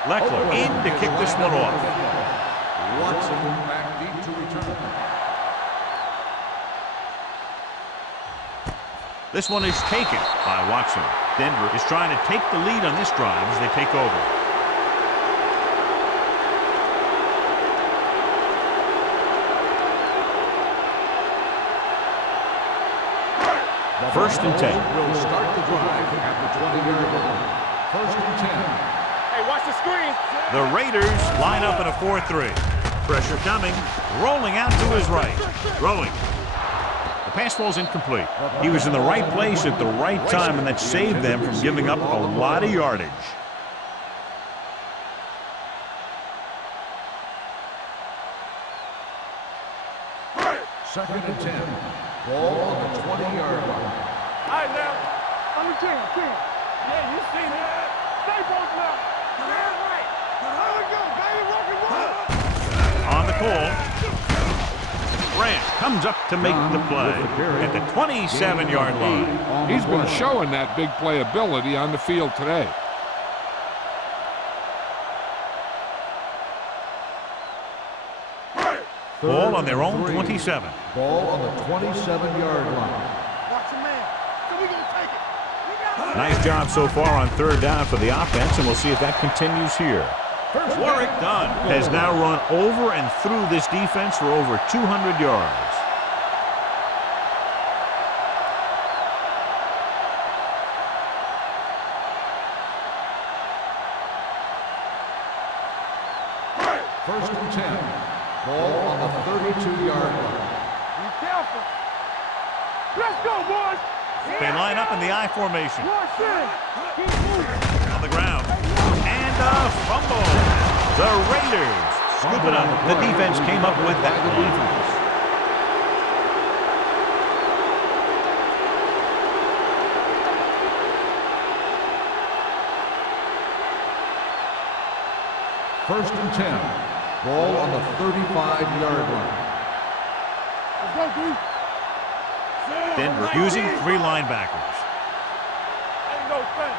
Leckler in to kick this one off. Watson back deep to return. This one is taken by Watson. Denver is trying to take the lead on this drive as they take over. First and 10. Will start the drive at the 20-yard line. First and 10. Hey, watch the screen. The Raiders line up in a 4-3. Pressure coming, rolling out to his right, throwing. The pass ball's incomplete. He was in the right place at the right time, and that saved them from giving up a lot of yardage. Second and 10. Ball on the 20-yard line. All right, now. On the 10. Yeah, you seen that. Stay both now. Yeah, right. There we go, baby. Rock and roll. On the call, Grant comes up to make the play at the 27-yard line. He's been showing that big playability on the field today. Ball on their own 27. Ball on the 27-yard line. Watch your man. So we gonna take it. We got it. Nice job so far on third down for the offense, and we'll see if that continues here. Warwick Dunn has now run over and through this defense for over 200 yards. First and 10. Ball on the 32-yard line. Be careful. Let's go, boys. They line up in the I formation. Watch in. Keep moving. On the ground. And a fumble. The Raiders scoop it up. The defense came up with that one. First and 10. Ball on the 35-yard line. Let's go, D. Denver using three linebackers. Ain't no thing.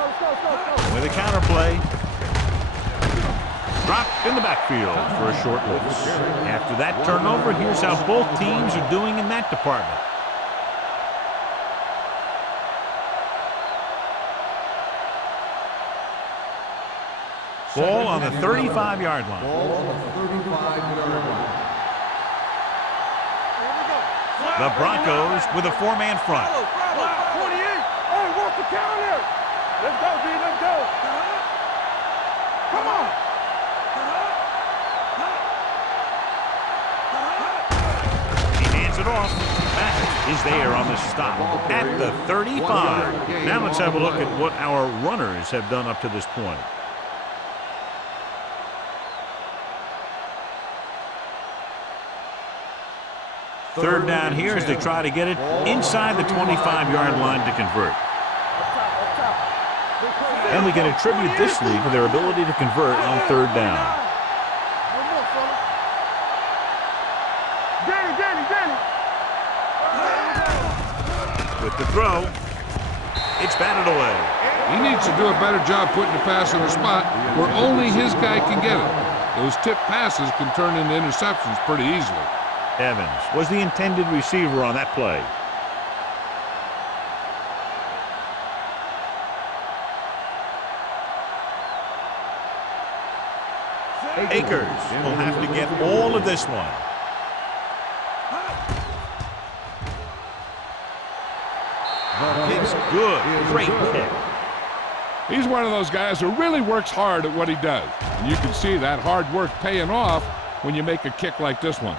Let's go. With a counter play. Dropped in the backfield for a short loss. After that turnover, here's how both teams are doing in that department. Ball on the 35-yard line. Ball on the 35-yard line. The Broncos with a four-man front. 28. Hey, walk the counter. Let's go, D. Let's go. Come on. He hands it off. Mathis is there on the stop at the 35. Now let's have a look at what our runners have done up to this point. Third down here as they try to get it inside the 25-yard line to convert. And we can attribute this lead to their ability to convert on third down. Danny. With the throw, it's batted away. He needs to do a better job putting the pass in a spot where only his guy can get it. Those tip passes can turn into interceptions pretty easily. Evans was the intended receiver on that play. Akers will have to get all of this one. It's good. Great kick. He's one of those guys who really works hard at what he does. And you can see that hard work paying off when you make a kick like this one.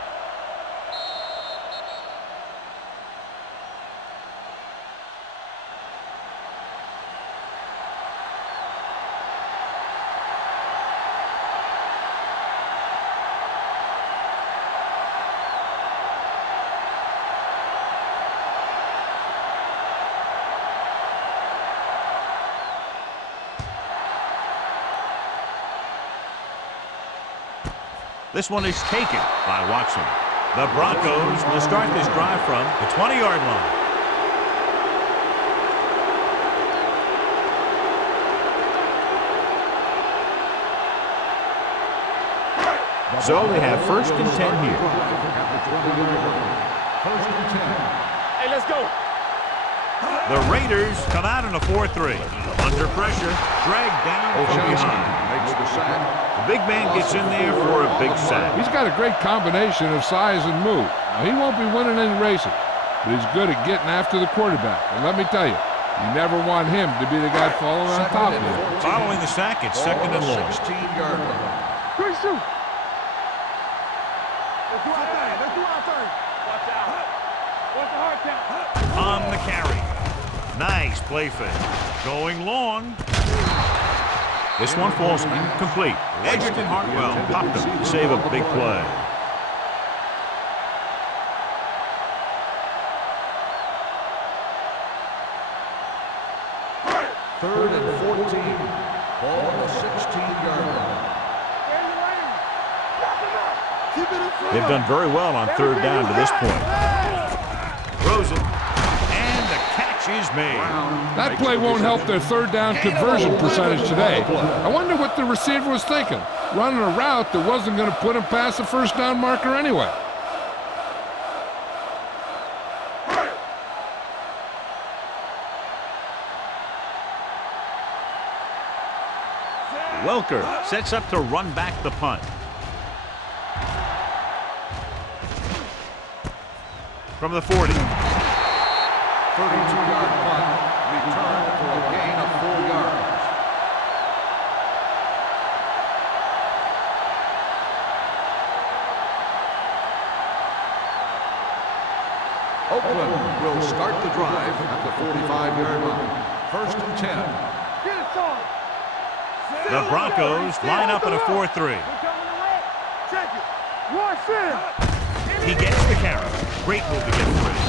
This one is taken by Watson. The Broncos will start this drive from the 20-yard line. So they have first and 10 here. First and 10. Hey, let's go. The Raiders come out in a 4-3. Under pressure, dragged down from behind. Makes the sack. The big man gets in there for a big sack. He's got a great combination of size and move. Now, he won't be winning any races, but he's good at getting after the quarterback. And let me tell you, you never want him to be the guy falling on top of you. Following the sack, it's second and long. 16-yard line. Quick shoot. Let's do our thing. Let's do our thing. Watch out. Watch the hard count. On the carry. Nice play fake. Going long. This one falls incomplete. Edgerton Hartwell popped him to save a big play. Third and 14. Ball on the 16-yard line. They've done very well on third down to this point. Throws it, and the catch is made. That play won't help their third down conversion percentage today. I wonder what the receiver was thinking, running a route that wasn't going to put him past the first down marker anyway. Welker sets up to run back the punt. From the 40. 32-yard punt. Return for a gain of 4 yards. Oakland will start the drive at the 45-yard line. First and 10. Get it, son. The Broncos line up in a 4-3. Check it. One center. He gets the carry. Great move to get free.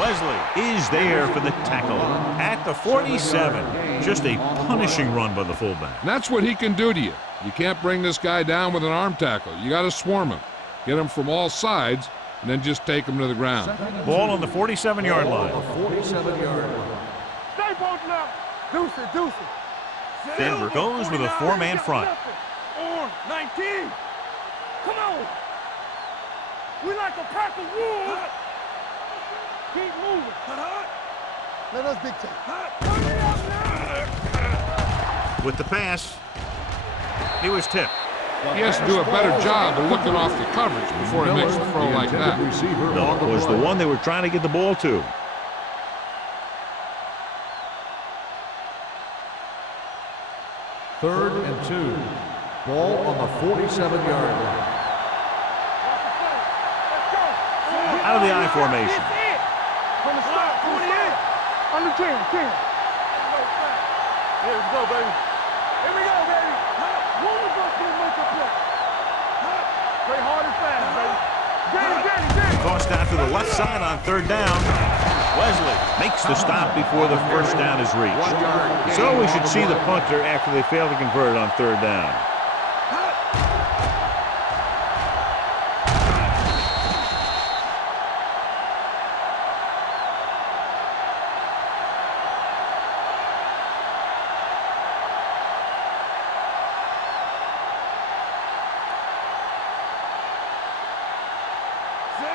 Wesley is there for the tackle at the 47. Just a punishing run by the fullback. And that's what he can do to you. You can't bring this guy down with an arm tackle. You got to swarm him. Get him from all sides, and then just take him to the ground. Ball on the 47-yard line. 47-yard line. Stay bolting up. Deuce it, deuce it. Denver goes with a 4-man front. Or 19. Come on. We like a pack of wolves. Keep moving. Let us dictate. Hurry up now. With the pass, he was tipped. He has to do a better job of looking off the coverage before he makes a throw like that. No, it was the one they were trying to get the ball to. Third and 2. Ball on the 47-yard line. Out of the I formation. From the start, 28. Under 10, 10. Here we go, baby. Here we go, baby. One of us gonna make a play. Play hard and fast, baby. Danny. Tossed out to the left side on third down. Wesley makes the stop before the first down is reached. So we should see the punter after they fail to convert on third down.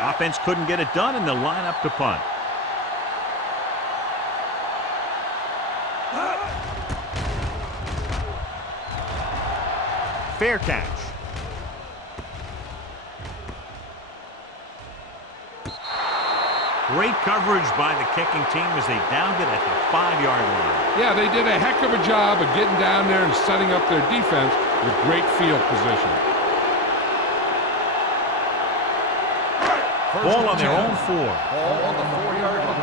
Offense couldn't get it done, and they'll line up to punt. Fair catch. Great coverage by the kicking team as they downed it at the 5-yard line. Yeah, they did a heck of a job of getting down there and setting up their defense with great field position. Ball on their own 4. Ball on the 4-yard line.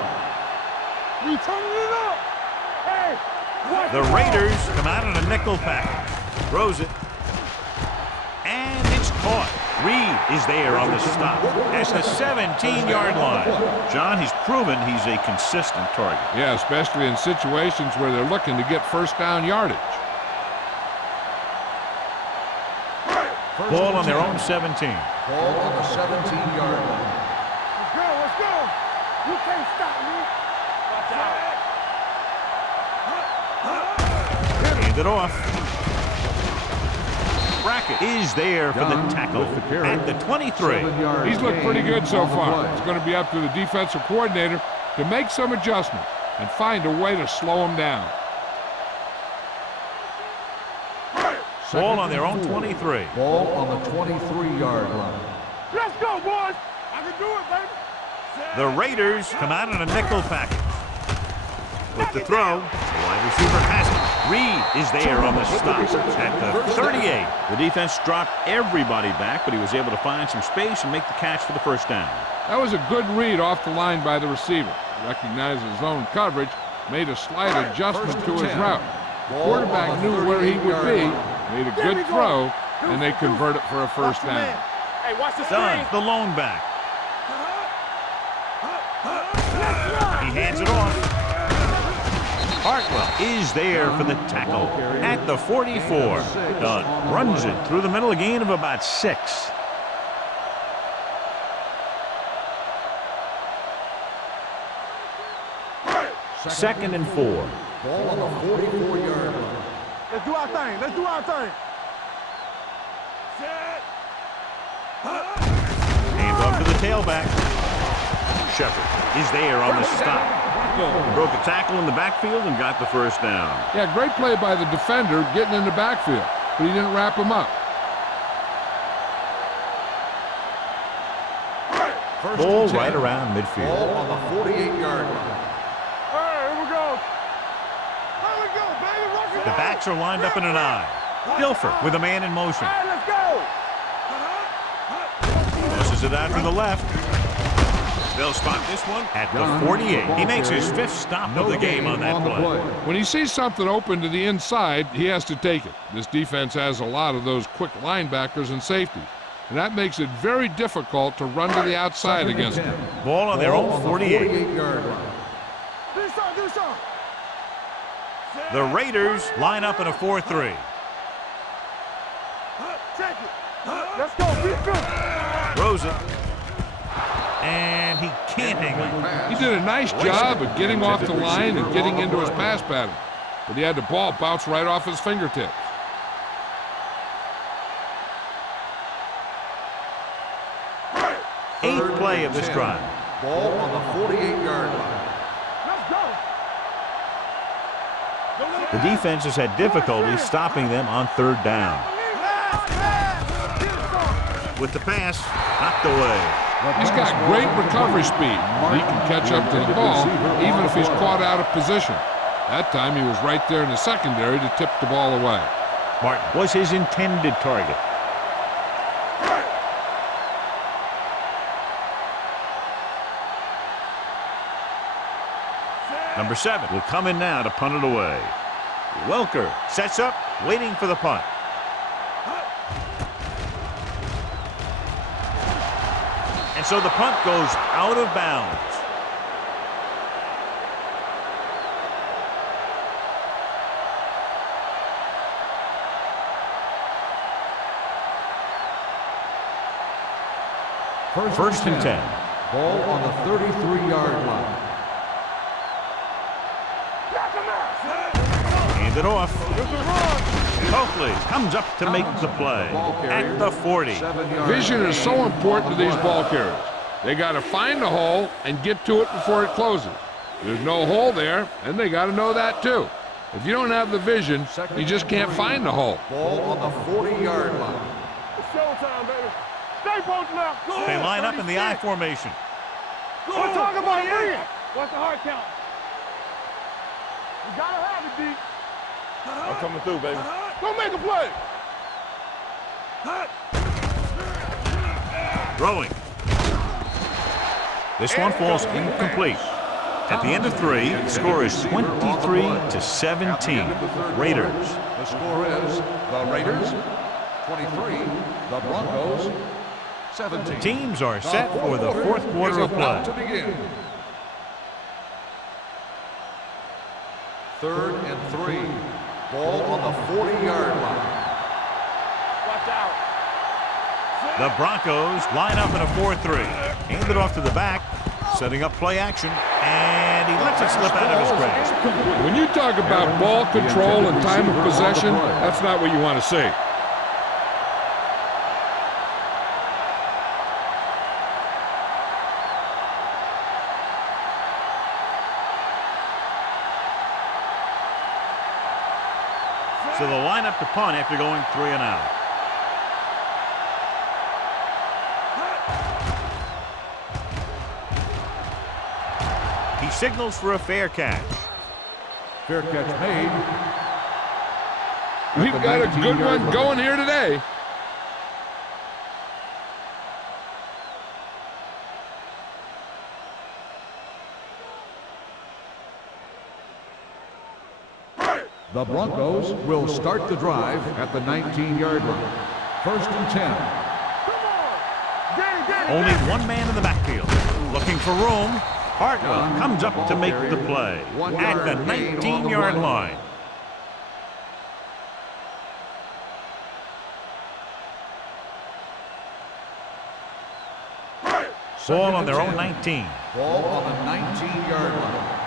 We turning it up. Hey. The Raiders come out in a nickel package. Throws it. And it's caught. Reed is there on the stop at the 17-yard line. John, he's proven he's a consistent target. Yeah, especially in situations where they're looking to get first down yardage. Ball on their own 17. Ball on the 17-yard line. Let's go. You can't stop me. Watch out. Hand it off. Brackett is there for the tackle at the 23. He's looked pretty good so far. It's going to be up to the defensive coordinator to make some adjustments and find a way to slow him down. Ball on their own 23. Ball on the 23-yard line. Let's go, boys. I can The Raiders come out in a nickel package. With the throw, the wide receiver has it. Reed is there on the stop at the 38. The defense dropped everybody back, but he was able to find some space and make the catch for the first down. That was a good read off the line by the receiver. Recognized his zone coverage, made a slight adjustment to his route. The quarterback knew where he would be, made a good throw, and they convert it for a first down. Hey, watch the Dunn, the lone back. He hands it off. Hartwell is there for the tackle at the 44. Dunn runs it through the middle, a gain of about 6. Second and 4. Ball on the 44-yard line. Let's do our thing. Let's do our thing. Hands off to the tailback. Shepard is there on the stop. Broke a tackle in the backfield and got the first down. Yeah, great play by the defender getting in the backfield, but he didn't wrap him up. Ball right around midfield. Ball on the 48-yard line. Here we go. Here we go, baby. Rush it The out. backs are lined up in an I. Dilfer with a man in motion. All right, let's go. Tosses it out to the left. They'll spot this one at the 48. He makes his 5th stop of the game on that play. When he sees something open to the inside, he has to take it. This defense has a lot of those quick linebackers and safeties, and that makes it very difficult to run to the outside against them. Ball on their own 48. 48-yard line. Do something. The Raiders line up in a 4-3. Check it. Let's go. Be good. Throws it. And he can't hang on. He did a nice job of getting off the line and getting into his pass pattern, but he had the ball bounce right off his fingertips. Eighth play of this drive. Ball on the 48-yard line. Let's go. The defense has had difficulty stopping them on 3rd down. With the pass, knocked away. He's got great recovery speed. He can catch up to the ball even if he's caught out of position. That time he was right there in the secondary to tip the ball away. Martin was his intended target. Number 7 will come in now to punt it away. Welker sets up, waiting for the punt. And so the punt goes out of bounds. First and 10. Ball on the 33-yard line. Hand it off. Coakley comes up to make the play at the 40. Vision is so important to these ball carriers. They got to find the hole and get to it before it closes. There's no hole there, and they got to know that too. If you don't have the vision, you just can't find the hole. Ball on the 40-yard line. It's showtime, baby. Stay posted up. They line up in the I formation. We're talking about bringing. What's the hard count? You gotta have it, D. I'm coming through, baby. Go make a play. Throwing. This one falls incomplete. At the end of 3, the score is 23-17. Raiders. The score is the Raiders 23, the Broncos 17. Teams are set for the 4th quarter of play. To begin. 3rd and 3. Ball on the 40-yard line. Watch out. The Broncos line up in a 4-3. Hand it off to the back, setting up play action, and he lets it slip out of his grasp. When you talk about ball control and time of possession, that's not what you want to see. So they'll line up to punt after going 3 and out. He signals for a fair catch. Fair catch made. We've got a good one going here today. The Broncos will start the drive at the 19-yard line. First and 10. Only one man in the backfield. Looking for room. Hartwell comes up to make the play at the 19-yard line. Ball on their own 19. Ball on the 19-yard line.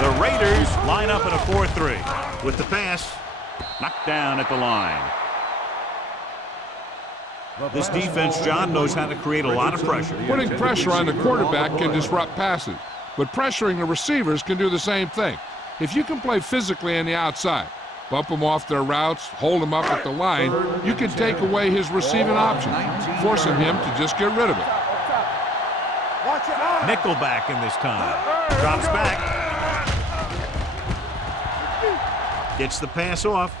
The Raiders line up in a 4-3 with the pass knocked down at the line. This defense, John, knows how to create a lot of pressure. Putting pressure on the quarterback can disrupt passes, but pressuring the receivers can do the same thing. If you can play physically on the outside, bump them off their routes, hold them up at the line, you can take away his receiving options, forcing him to just get rid of it. Nickelback in this time. Drops back. Gets the pass off.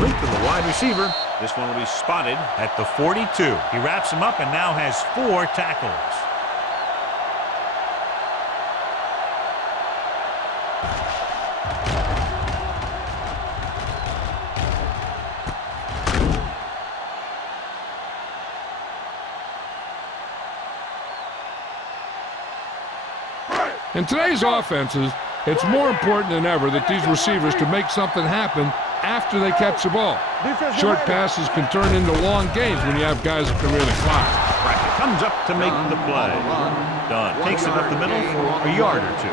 Link to the wide receiver. This one will be spotted at the 42. He wraps him up and now has 4 tackles. In today's offenses, it's more important than ever that these receivers can make something happen after they catch the ball. Short passes can turn into long gains when you have guys that can really fly. Brackett comes up to make the play. Dunn takes it up the middle for a yard or 2.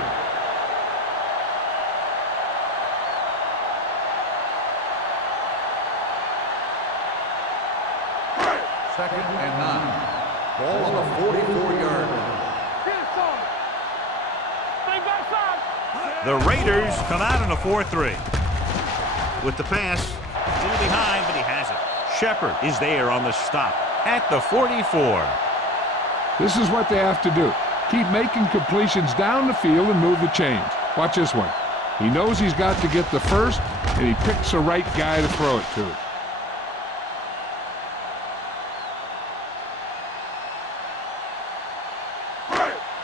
Second and 9. Ball on the 44-yard line. The Raiders come out in a 4-3. With the pass, a little behind, but he has it. Shepard is there on the stop at the 44. This is what they have to do. Keep making completions down the field and move the chains. Watch this one. He knows he's got to get the first, and he picks the right guy to throw it to.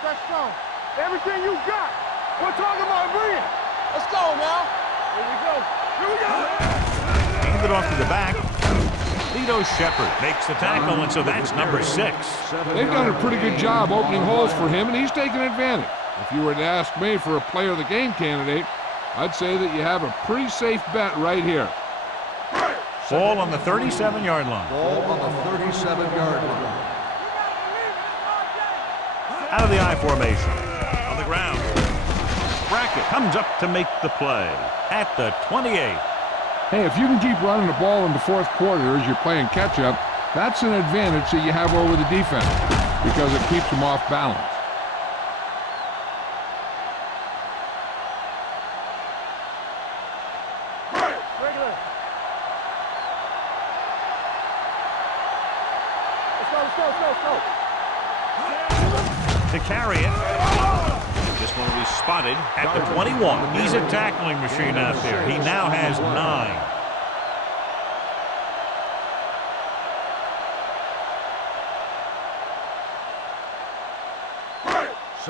Let's go. Everything you got. We're talking about bringing. Let's go now. Here we go. Here we go. Hand it off to the back. Lito Shepard makes the tackle, and so that's number 6. They've done a pretty good job opening holes for him, and he's taking advantage. If you were to ask me for a player of the game candidate, I'd say that you have a pretty safe bet right here. Ball on the 37-yard line. Ball on the 37-yard line. Out of the I formation. On the ground. Brackett comes up to make the play at the 28. Hey, if you can keep running the ball in the fourth quarter as you're playing catch-up, that's an advantage that you have over the defense because it keeps them off balance. To carry it. This one will be spotted at the 21. He's a tackling machine out there. He now has 9.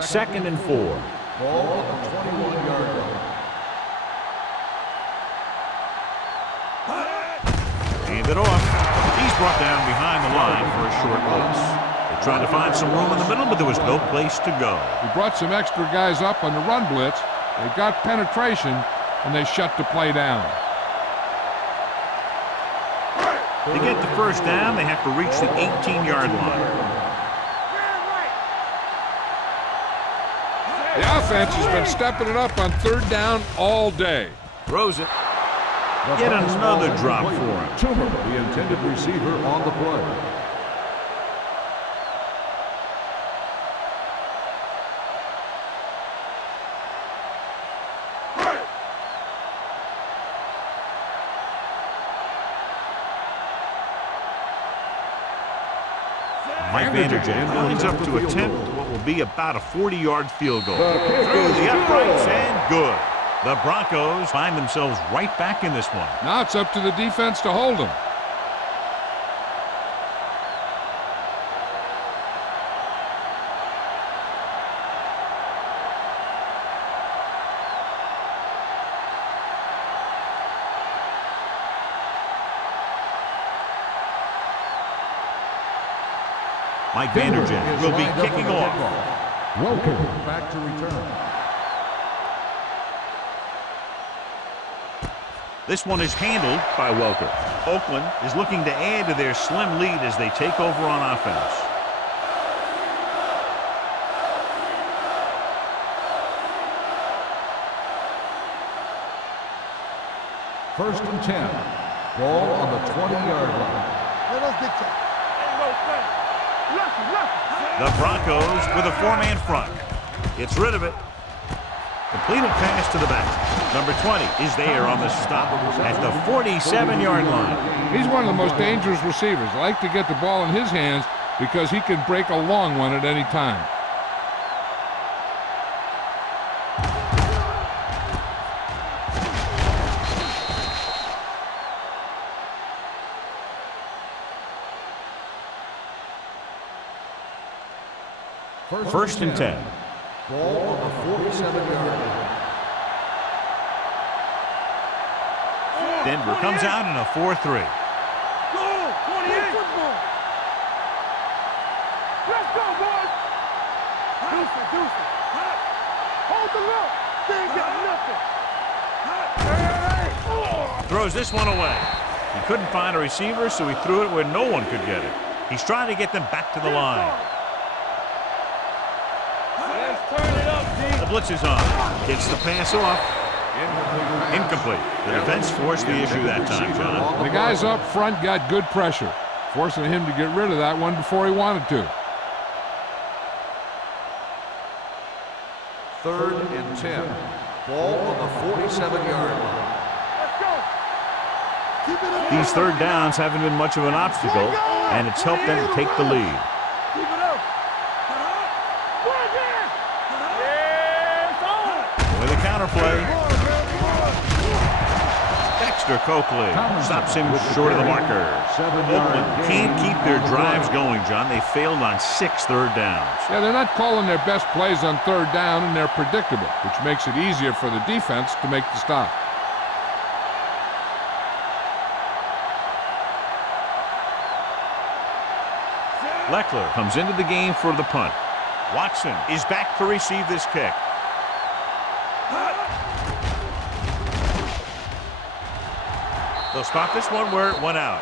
Second and 4. Ball on the 21-yard line. Hand it off. He's brought down behind the line for a short loss. They're trying to find some room in the middle, but there was no place to go. He brought some extra guys up on the run blitz. They got penetration, and they shut the play down. To get the first down, they have to reach the 18-yard line. The offense has been stepping it up on third down all day. Throws it. Yet another drop for him. Toomer, the intended receiver, on the play. Mike Vanderjagt lines up to attempt what will be about a 40-yard field goal. Through the uprights and good. The Broncos find themselves right back in this one. Now it's up to the defense to hold them. Mike Vanderjagt will be kicking off. Welcome back to return. This one is handled by Welker. Oakland is looking to add to their slim lead as they take over on offense. First and 10. Ball on the 20-yard line. Let us get to The Broncos with a four-man front. Gets rid of it. Completed pass to the back. Number 20 is there on the stop at the 47-yard line. He's one of the most dangerous receivers. I like to get the ball in his hands because he can break a long one at any time. First and 10. Ball on the 47-yard line. Denver comes out in a 4-3. Go! 28! Football! Let's go, boys! Deuce it, deuce it. Hold the look! They ain't got nothing. Throws this one away. He couldn't find a receiver, so he threw it where no one could get it. He's trying to get them back to the line. The blitz is on. Gets the pass off. Incomplete. The defense forced the issue that time, John. The guys up front got good pressure, forcing him to get rid of that one before he wanted to. Third and 10. Ball on the 47-yard line. Let's go! Keep it up. These third downs haven't been much of an obstacle, and it's helped them to take the lead. Keep it up. With a counter play. Dexter Coakley stops him short of the marker. Oakland can't keep their drives going, John. They failed on 6 third downs. Yeah, they're not calling their best plays on third down, and they're predictable, which makes it easier for the defense to make the stop. Leckler comes into the game for the punt. Watson is back to receive this kick. They'll stop this one where it went out.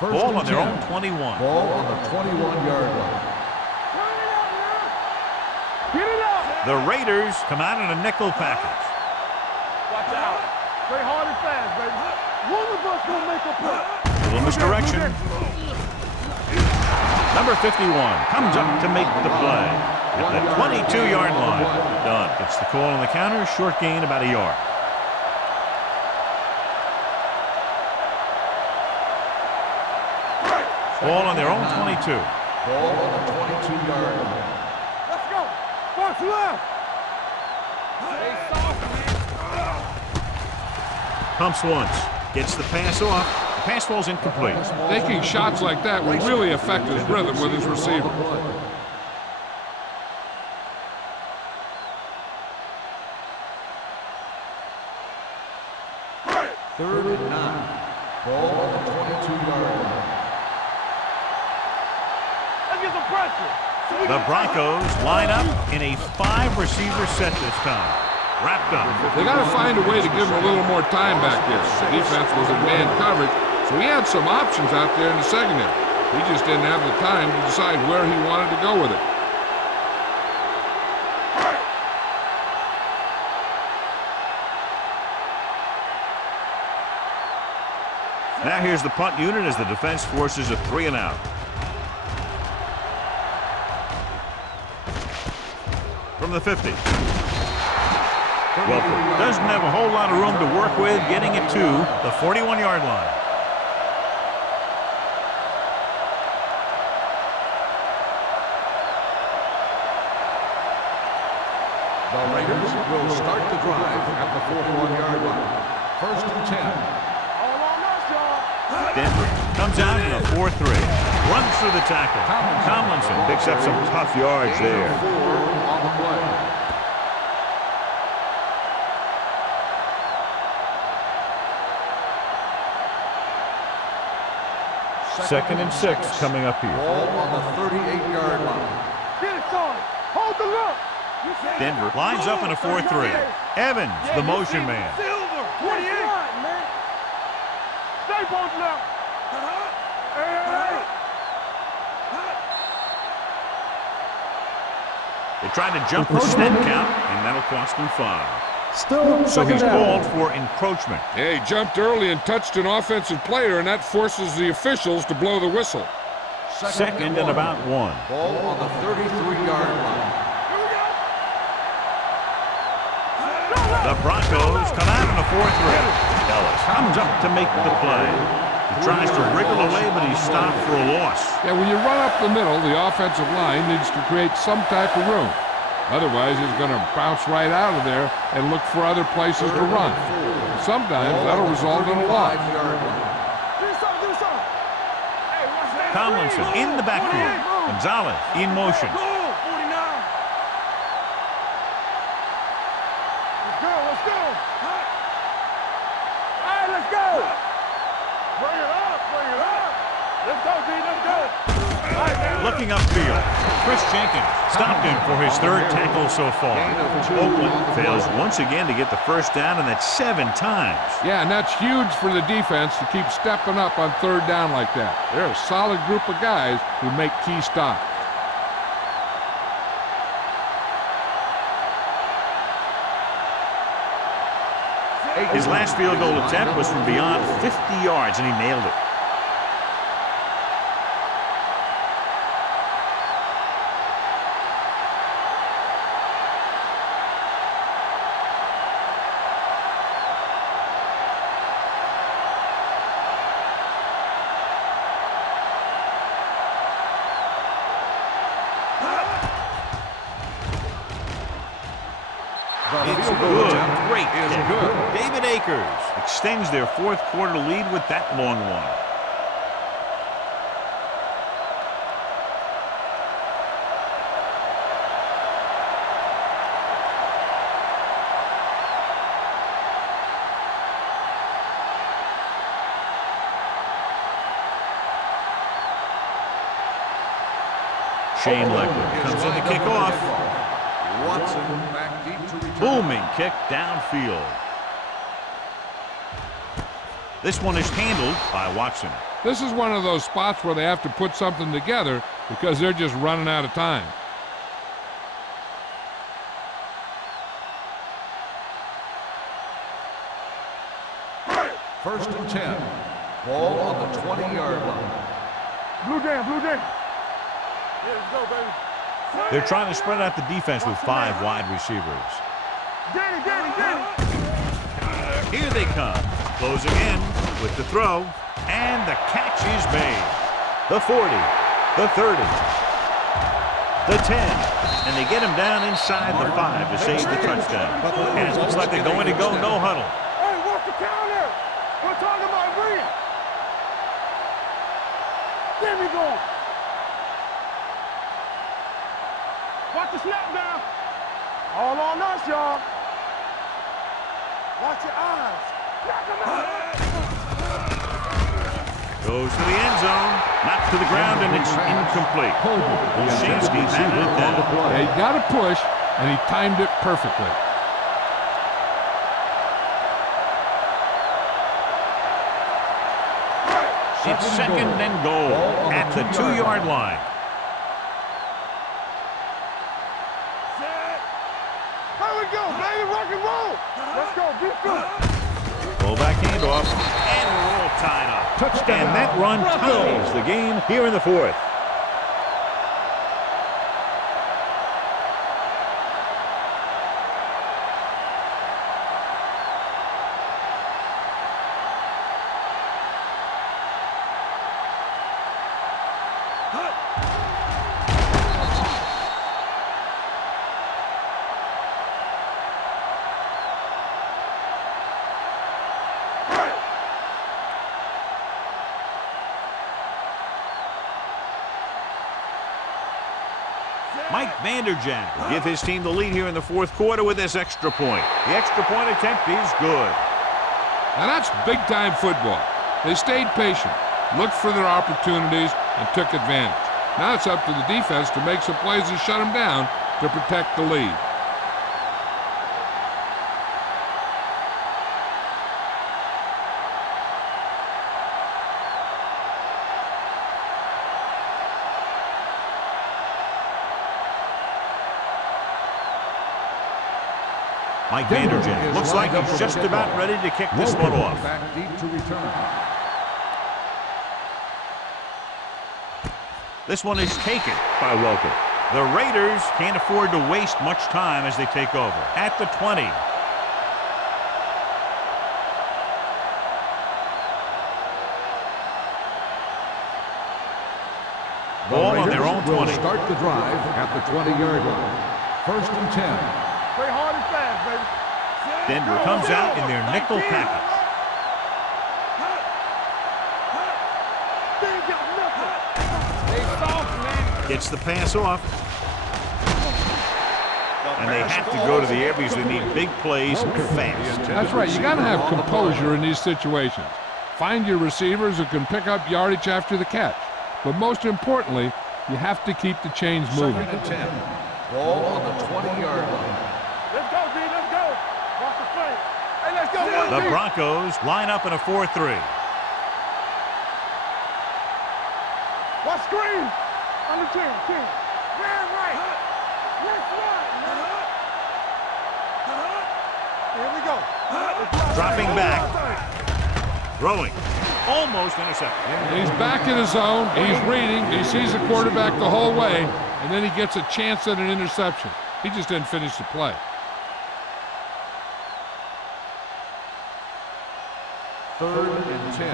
Ball on their own 21. Ball on the 21-yard line. Get it out! The Raiders come out in a nickel package. Watch out. Play hard and fast, baby. One of us will make a play. Little misdirection. Number 51 comes up to make the play at the 22-yard line. Done. Gets the call on the counter. Short gain, about a yard. Ball on their own 22. Ball on the 22-yard line. Let's go. Box left. Pumps once. Gets the pass off. The pass falls incomplete. Taking shots like that will really affect his rhythm with his receiver. Third and 9. Ball on the 22-yard line. Let's get some pressure. The Broncos line up in a 5-receiver set this time. Wrapped up. They got to find a way to give him a little more time back there. The defense was in man coverage, so he had some options out there in the secondary. He just didn't have the time to decide where he wanted to go with it. Now here's the punt unit as the defense forces a 3-and-out. from the 50. Welker doesn't have a whole lot of room to work with, getting it to the 41-yard line. The Raiders will start the drive at the 41-yard line. First and 10. All on us, y'all. Denver comes out in a 4-3. Runs through the tackle. Tomlinson picks up some tough yards there. 4 on the play. Second and 6 coming up here. Ball on the 38-yard line. Get it, son. Hold the look. Denver lines up in a 4-3. Evans, the motion man. Silver. 28. Man. Stay posted up. Hey. They try to jump the snap count, and that'll cost him 5. Still So he's second down. called for encroachment. Yeah, he jumped early and touched an offensive player, and that forces the officials to blow the whistle. Second and about 1. Ball on the 33-yard line. The Broncos come out in a 4-3. Ellis comes up to make the play. He tries to wriggle away, but he's stopped for a loss. Yeah, when you run up the middle, the offensive line needs to create some type of room. Otherwise, he's going to bounce right out of there and look for other places to run. Sometimes that'll result in a loss. Do something. Hey, watch that. Tomlinson in the backfield. Gonzalez in motion. 49. Let's go. All right, let's go. Bring it up. Let's go, D. Let's go. All right, man. Looking upfield. Chris Jenkins stopped him for his 3rd tackle so far. Oakland fails once again to get the first down, and that's 7 times. Yeah, and that's huge for the defense to keep stepping up on 3rd down like that. They're a solid group of guys who make key stops. His last field goal attempt was from beyond 50 yards, and he nailed it. It's good. Great kick. David Akers extends their 4th quarter lead with that long one. Shane Leckler comes in to kick off. Watson back deep to return. Booming kick downfield. This one is handled by Watson. This is one of those spots where they have to put something together because they're just running out of time. First and 10. Ball on the 20-yard line. Blue jam. Yeah, let's go, baby. They're trying to spread out the defense with 5 wide receivers. Danny. Here they come. Closing in with the throw. And the catch is made. The 40. The 30. The 10. And they get him down inside the 5 to save the touchdown. And it looks like they're going to go no huddle. Hey, what's the counter? We're talking about bringing. Get me going. Watch the snap down. All on us, y'all. Watch your eyes. Knock him out. Goes to the end zone. Knocked to the ground, and it's incomplete. Olszewski handled that. Yeah, he got a push, and he timed it perfectly. It's second and goal at the 2-yard line. Here we go, baby. Rock and roll. Let's go. Get through. Fullback handoff, and we're all tied up. And that run ties the game here in the 4th. Mike Vanderjagt will give his team the lead here in the fourth quarter with this extra point. The extra point attempt is good. Now that's big-time football. They stayed patient, looked for their opportunities, and took advantage. Now it's up to the defense to make some plays and shut them down to protect the lead. Mike Vanderjagt looks like he's just about ready to kick this one off. Back deep to return. This one is taken by Welker. The Raiders can't afford to waste much time as they take over. At the 20. Ball on their own 20. Will start the drive at the 20-yard line. First and 10. Play hard and fast, baby. Denver comes out in their nickel package. Gets the pass off. And they have to go to the air because they need big plays fast. That's right. You got to have composure in these situations. Find your receivers who can pick up yardage after the catch. But most importantly, you have to keep the chains moving. Second and 10. Ball on the 20-yard line. Let's go, D. Let's go. Watch the play. Hey, let's go. The Broncos line up in a 4-3. Watch screen. On the 10. Man right. Left right. Here we go. Dropping back. Throwing. Almost intercepted. He's back in his zone. He's reading. He sees the quarterback the whole way, and then he gets a chance at an interception. He just didn't finish the play. Third and 10.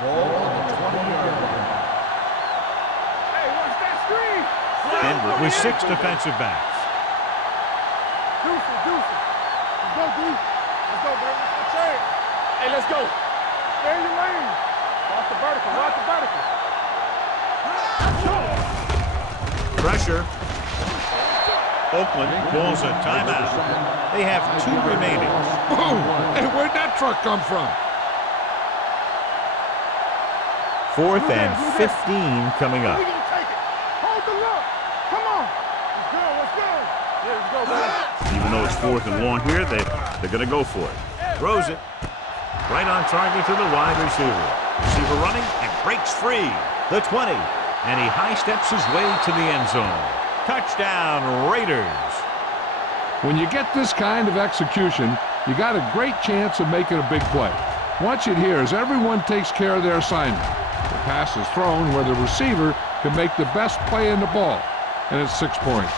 Ball on the 20-yard line. Hey, watch that screen. Denver with 6 defensive backs. Deuce it. Let's go, D. Let's go, baby. Let's go, change. Hey, let's go. Stay in your lane. Watch the vertical. Pressure. Oakland calls a timeout. They have 2 remaining. Boom! Hey, where'd that truck come from? 4th and 15 coming up. We gonna take it. Hold the look. Come on. Let's go. Yeah, let's go, baby. Even though it's 4th and long here, they're going to go for it. Throws it. Right on target to the wide receiver. Receiver running and breaks free. The 20. And he high steps his way to the end zone. Touchdown, Raiders. When you get this kind of execution, you got a great chance of making a big play. Watch it here as everyone takes care of their assignment. The pass is thrown where the receiver can make the best play in the ball, and it's 6 points.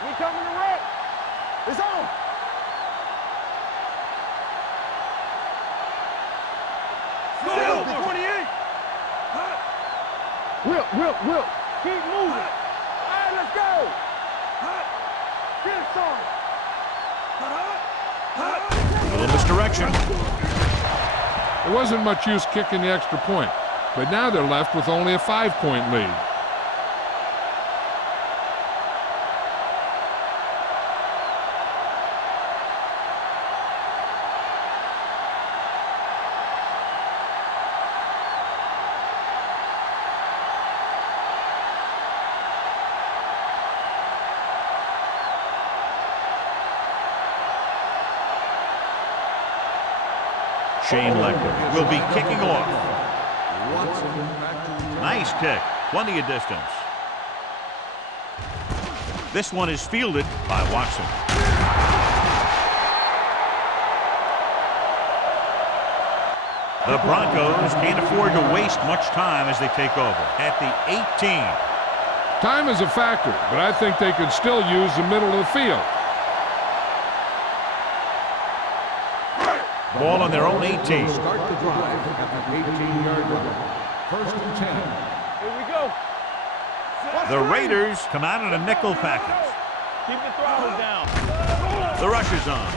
We coming to wreck. It's on. Still, 28. Will. Keep moving. All right, let's go. Get it, son. A little misdirection. There wasn't much use kicking the extra point, but now they're left with only a 5-point lead. Shane Lecter will be kicking off. Nice kick. Plenty of distance. This one is fielded by Watson. The Broncos can't afford to waste much time as they take over at the 18. Time is a factor, but I think they could still use the middle of the field. Ball on their own 18. Will start the drive at the 18-yard line. First and 10. Here we go. The Raiders come out in a nickel package. Keep the throttle down. The rush is on.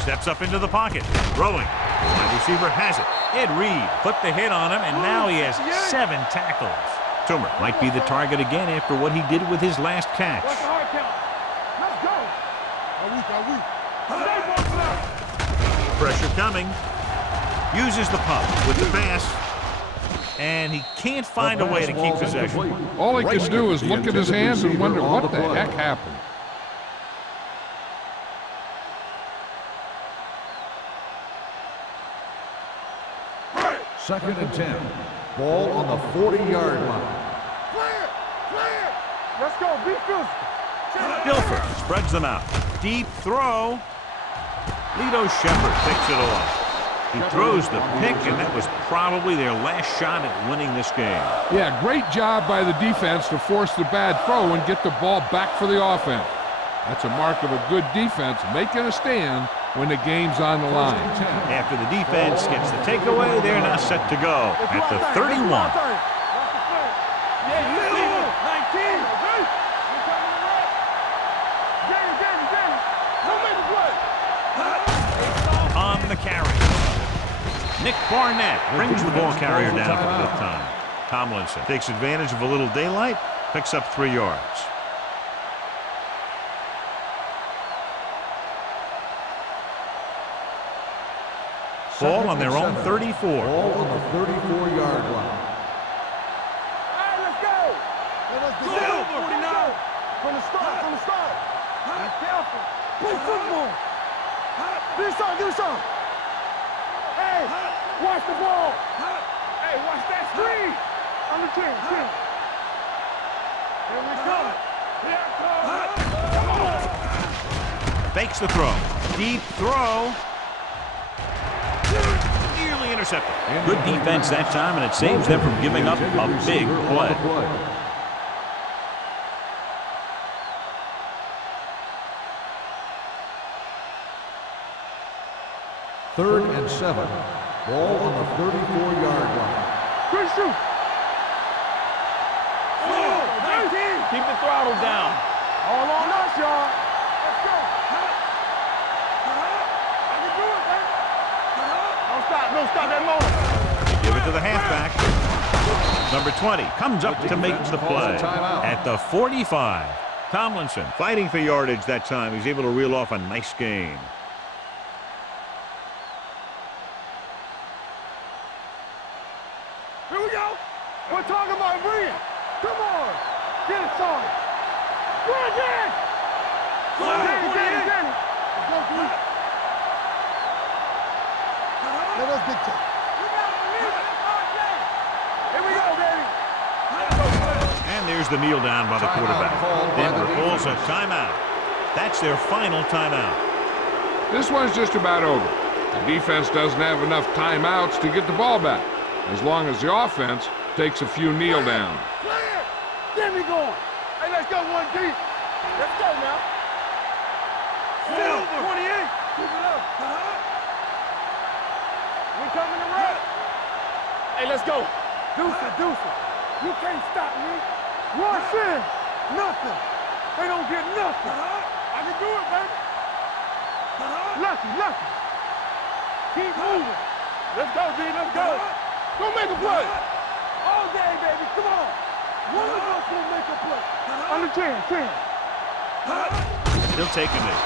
Steps up into the pocket. Throwing. Wide receiver has it. Ed Reed put the hit on him, and now he has 7 tackles. Toomer might be the target again after what he did with his last catch. Watch the hard count. Let's go. Pressure coming. Uses the pump with the pass. And he can't find a way to keep possession. All he can do is look at his hands and wonder what the heck happened. Second and 10. Ball on the 40-yard line. Clear. Let's go. Be physical. Dilfer spreads them out. Deep throw. Lito Shepard picks it off. He throws the pick, and that was probably their last shot at winning this game. Yeah, great job by the defense to force the bad throw and get the ball back for the offense. That's a mark of a good defense making a stand when the game's on the line. After the defense gets the takeaway, they're now set to go at the 31. On the carry. Nick Barnett brings the ball carrier down for the 5th time. Tomlinson takes advantage of a little daylight, picks up 3 yards. Ball on their own 34. Ball on the 34-yard line. Let's go. Let's go. 49. From the start. Be careful. Play football. Do something. Hey, watch the ball. Hey, watch that screen. On the 10. Here we go. Here it comes. Fakes the throw. Deep throw. Nearly intercepted. Good defense that time, and it saves them from giving up a big play. Third and 7. Ball on the 34-yard line. Good shoot. 19. Keep the throttle down. All on us, y'all. Let's go. I can do it, man. Don't stop that moment. Give it to the halfback. Number 20 comes up to make the play at the 45. Tomlinson fighting for yardage that time. He's able to reel off a nice gain. Here we go. We're talking about Rhea. Come on. Get it started. Go again. Danny. Let's go, dude. Let us dictate. Here we go, baby. And there's the kneel down by the quarterback. Denver pulls a timeout. That's their final timeout. This one's just about over. The defense doesn't have enough timeouts to get the ball back, as long as the offense takes a few kneel downs. Clear. Get me going. Hey, let's go one deep. Let's go now. Silver. 28. Keep it up. We coming to run. Hey, let's go. Deuce it. You can't stop me. Rush in. Nothing. They don't get nothing. I can do it, baby. Lucky. Keep moving. Let's go, D. Let's go. Go make a play. All day, baby. Come on. One of us will make a play. On the 10. He'll take a knee.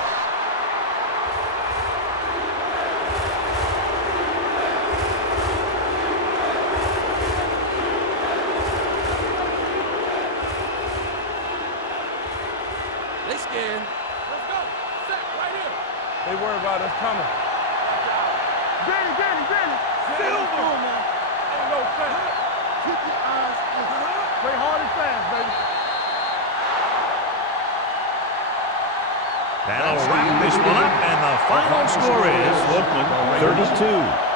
They scared. Let's go. Set right here. They worry about us coming. Danny. Silver. Man. Ain't no fast. Keep your eyes in. Play hard and fast, baby. That'll wrap this one up, and the final score is Oakland 32,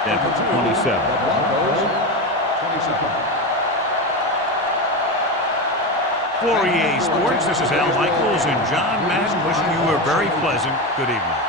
Denver 27. For EA Sports, this is Al Michaels and John Madden wishing you a very pleasant good evening.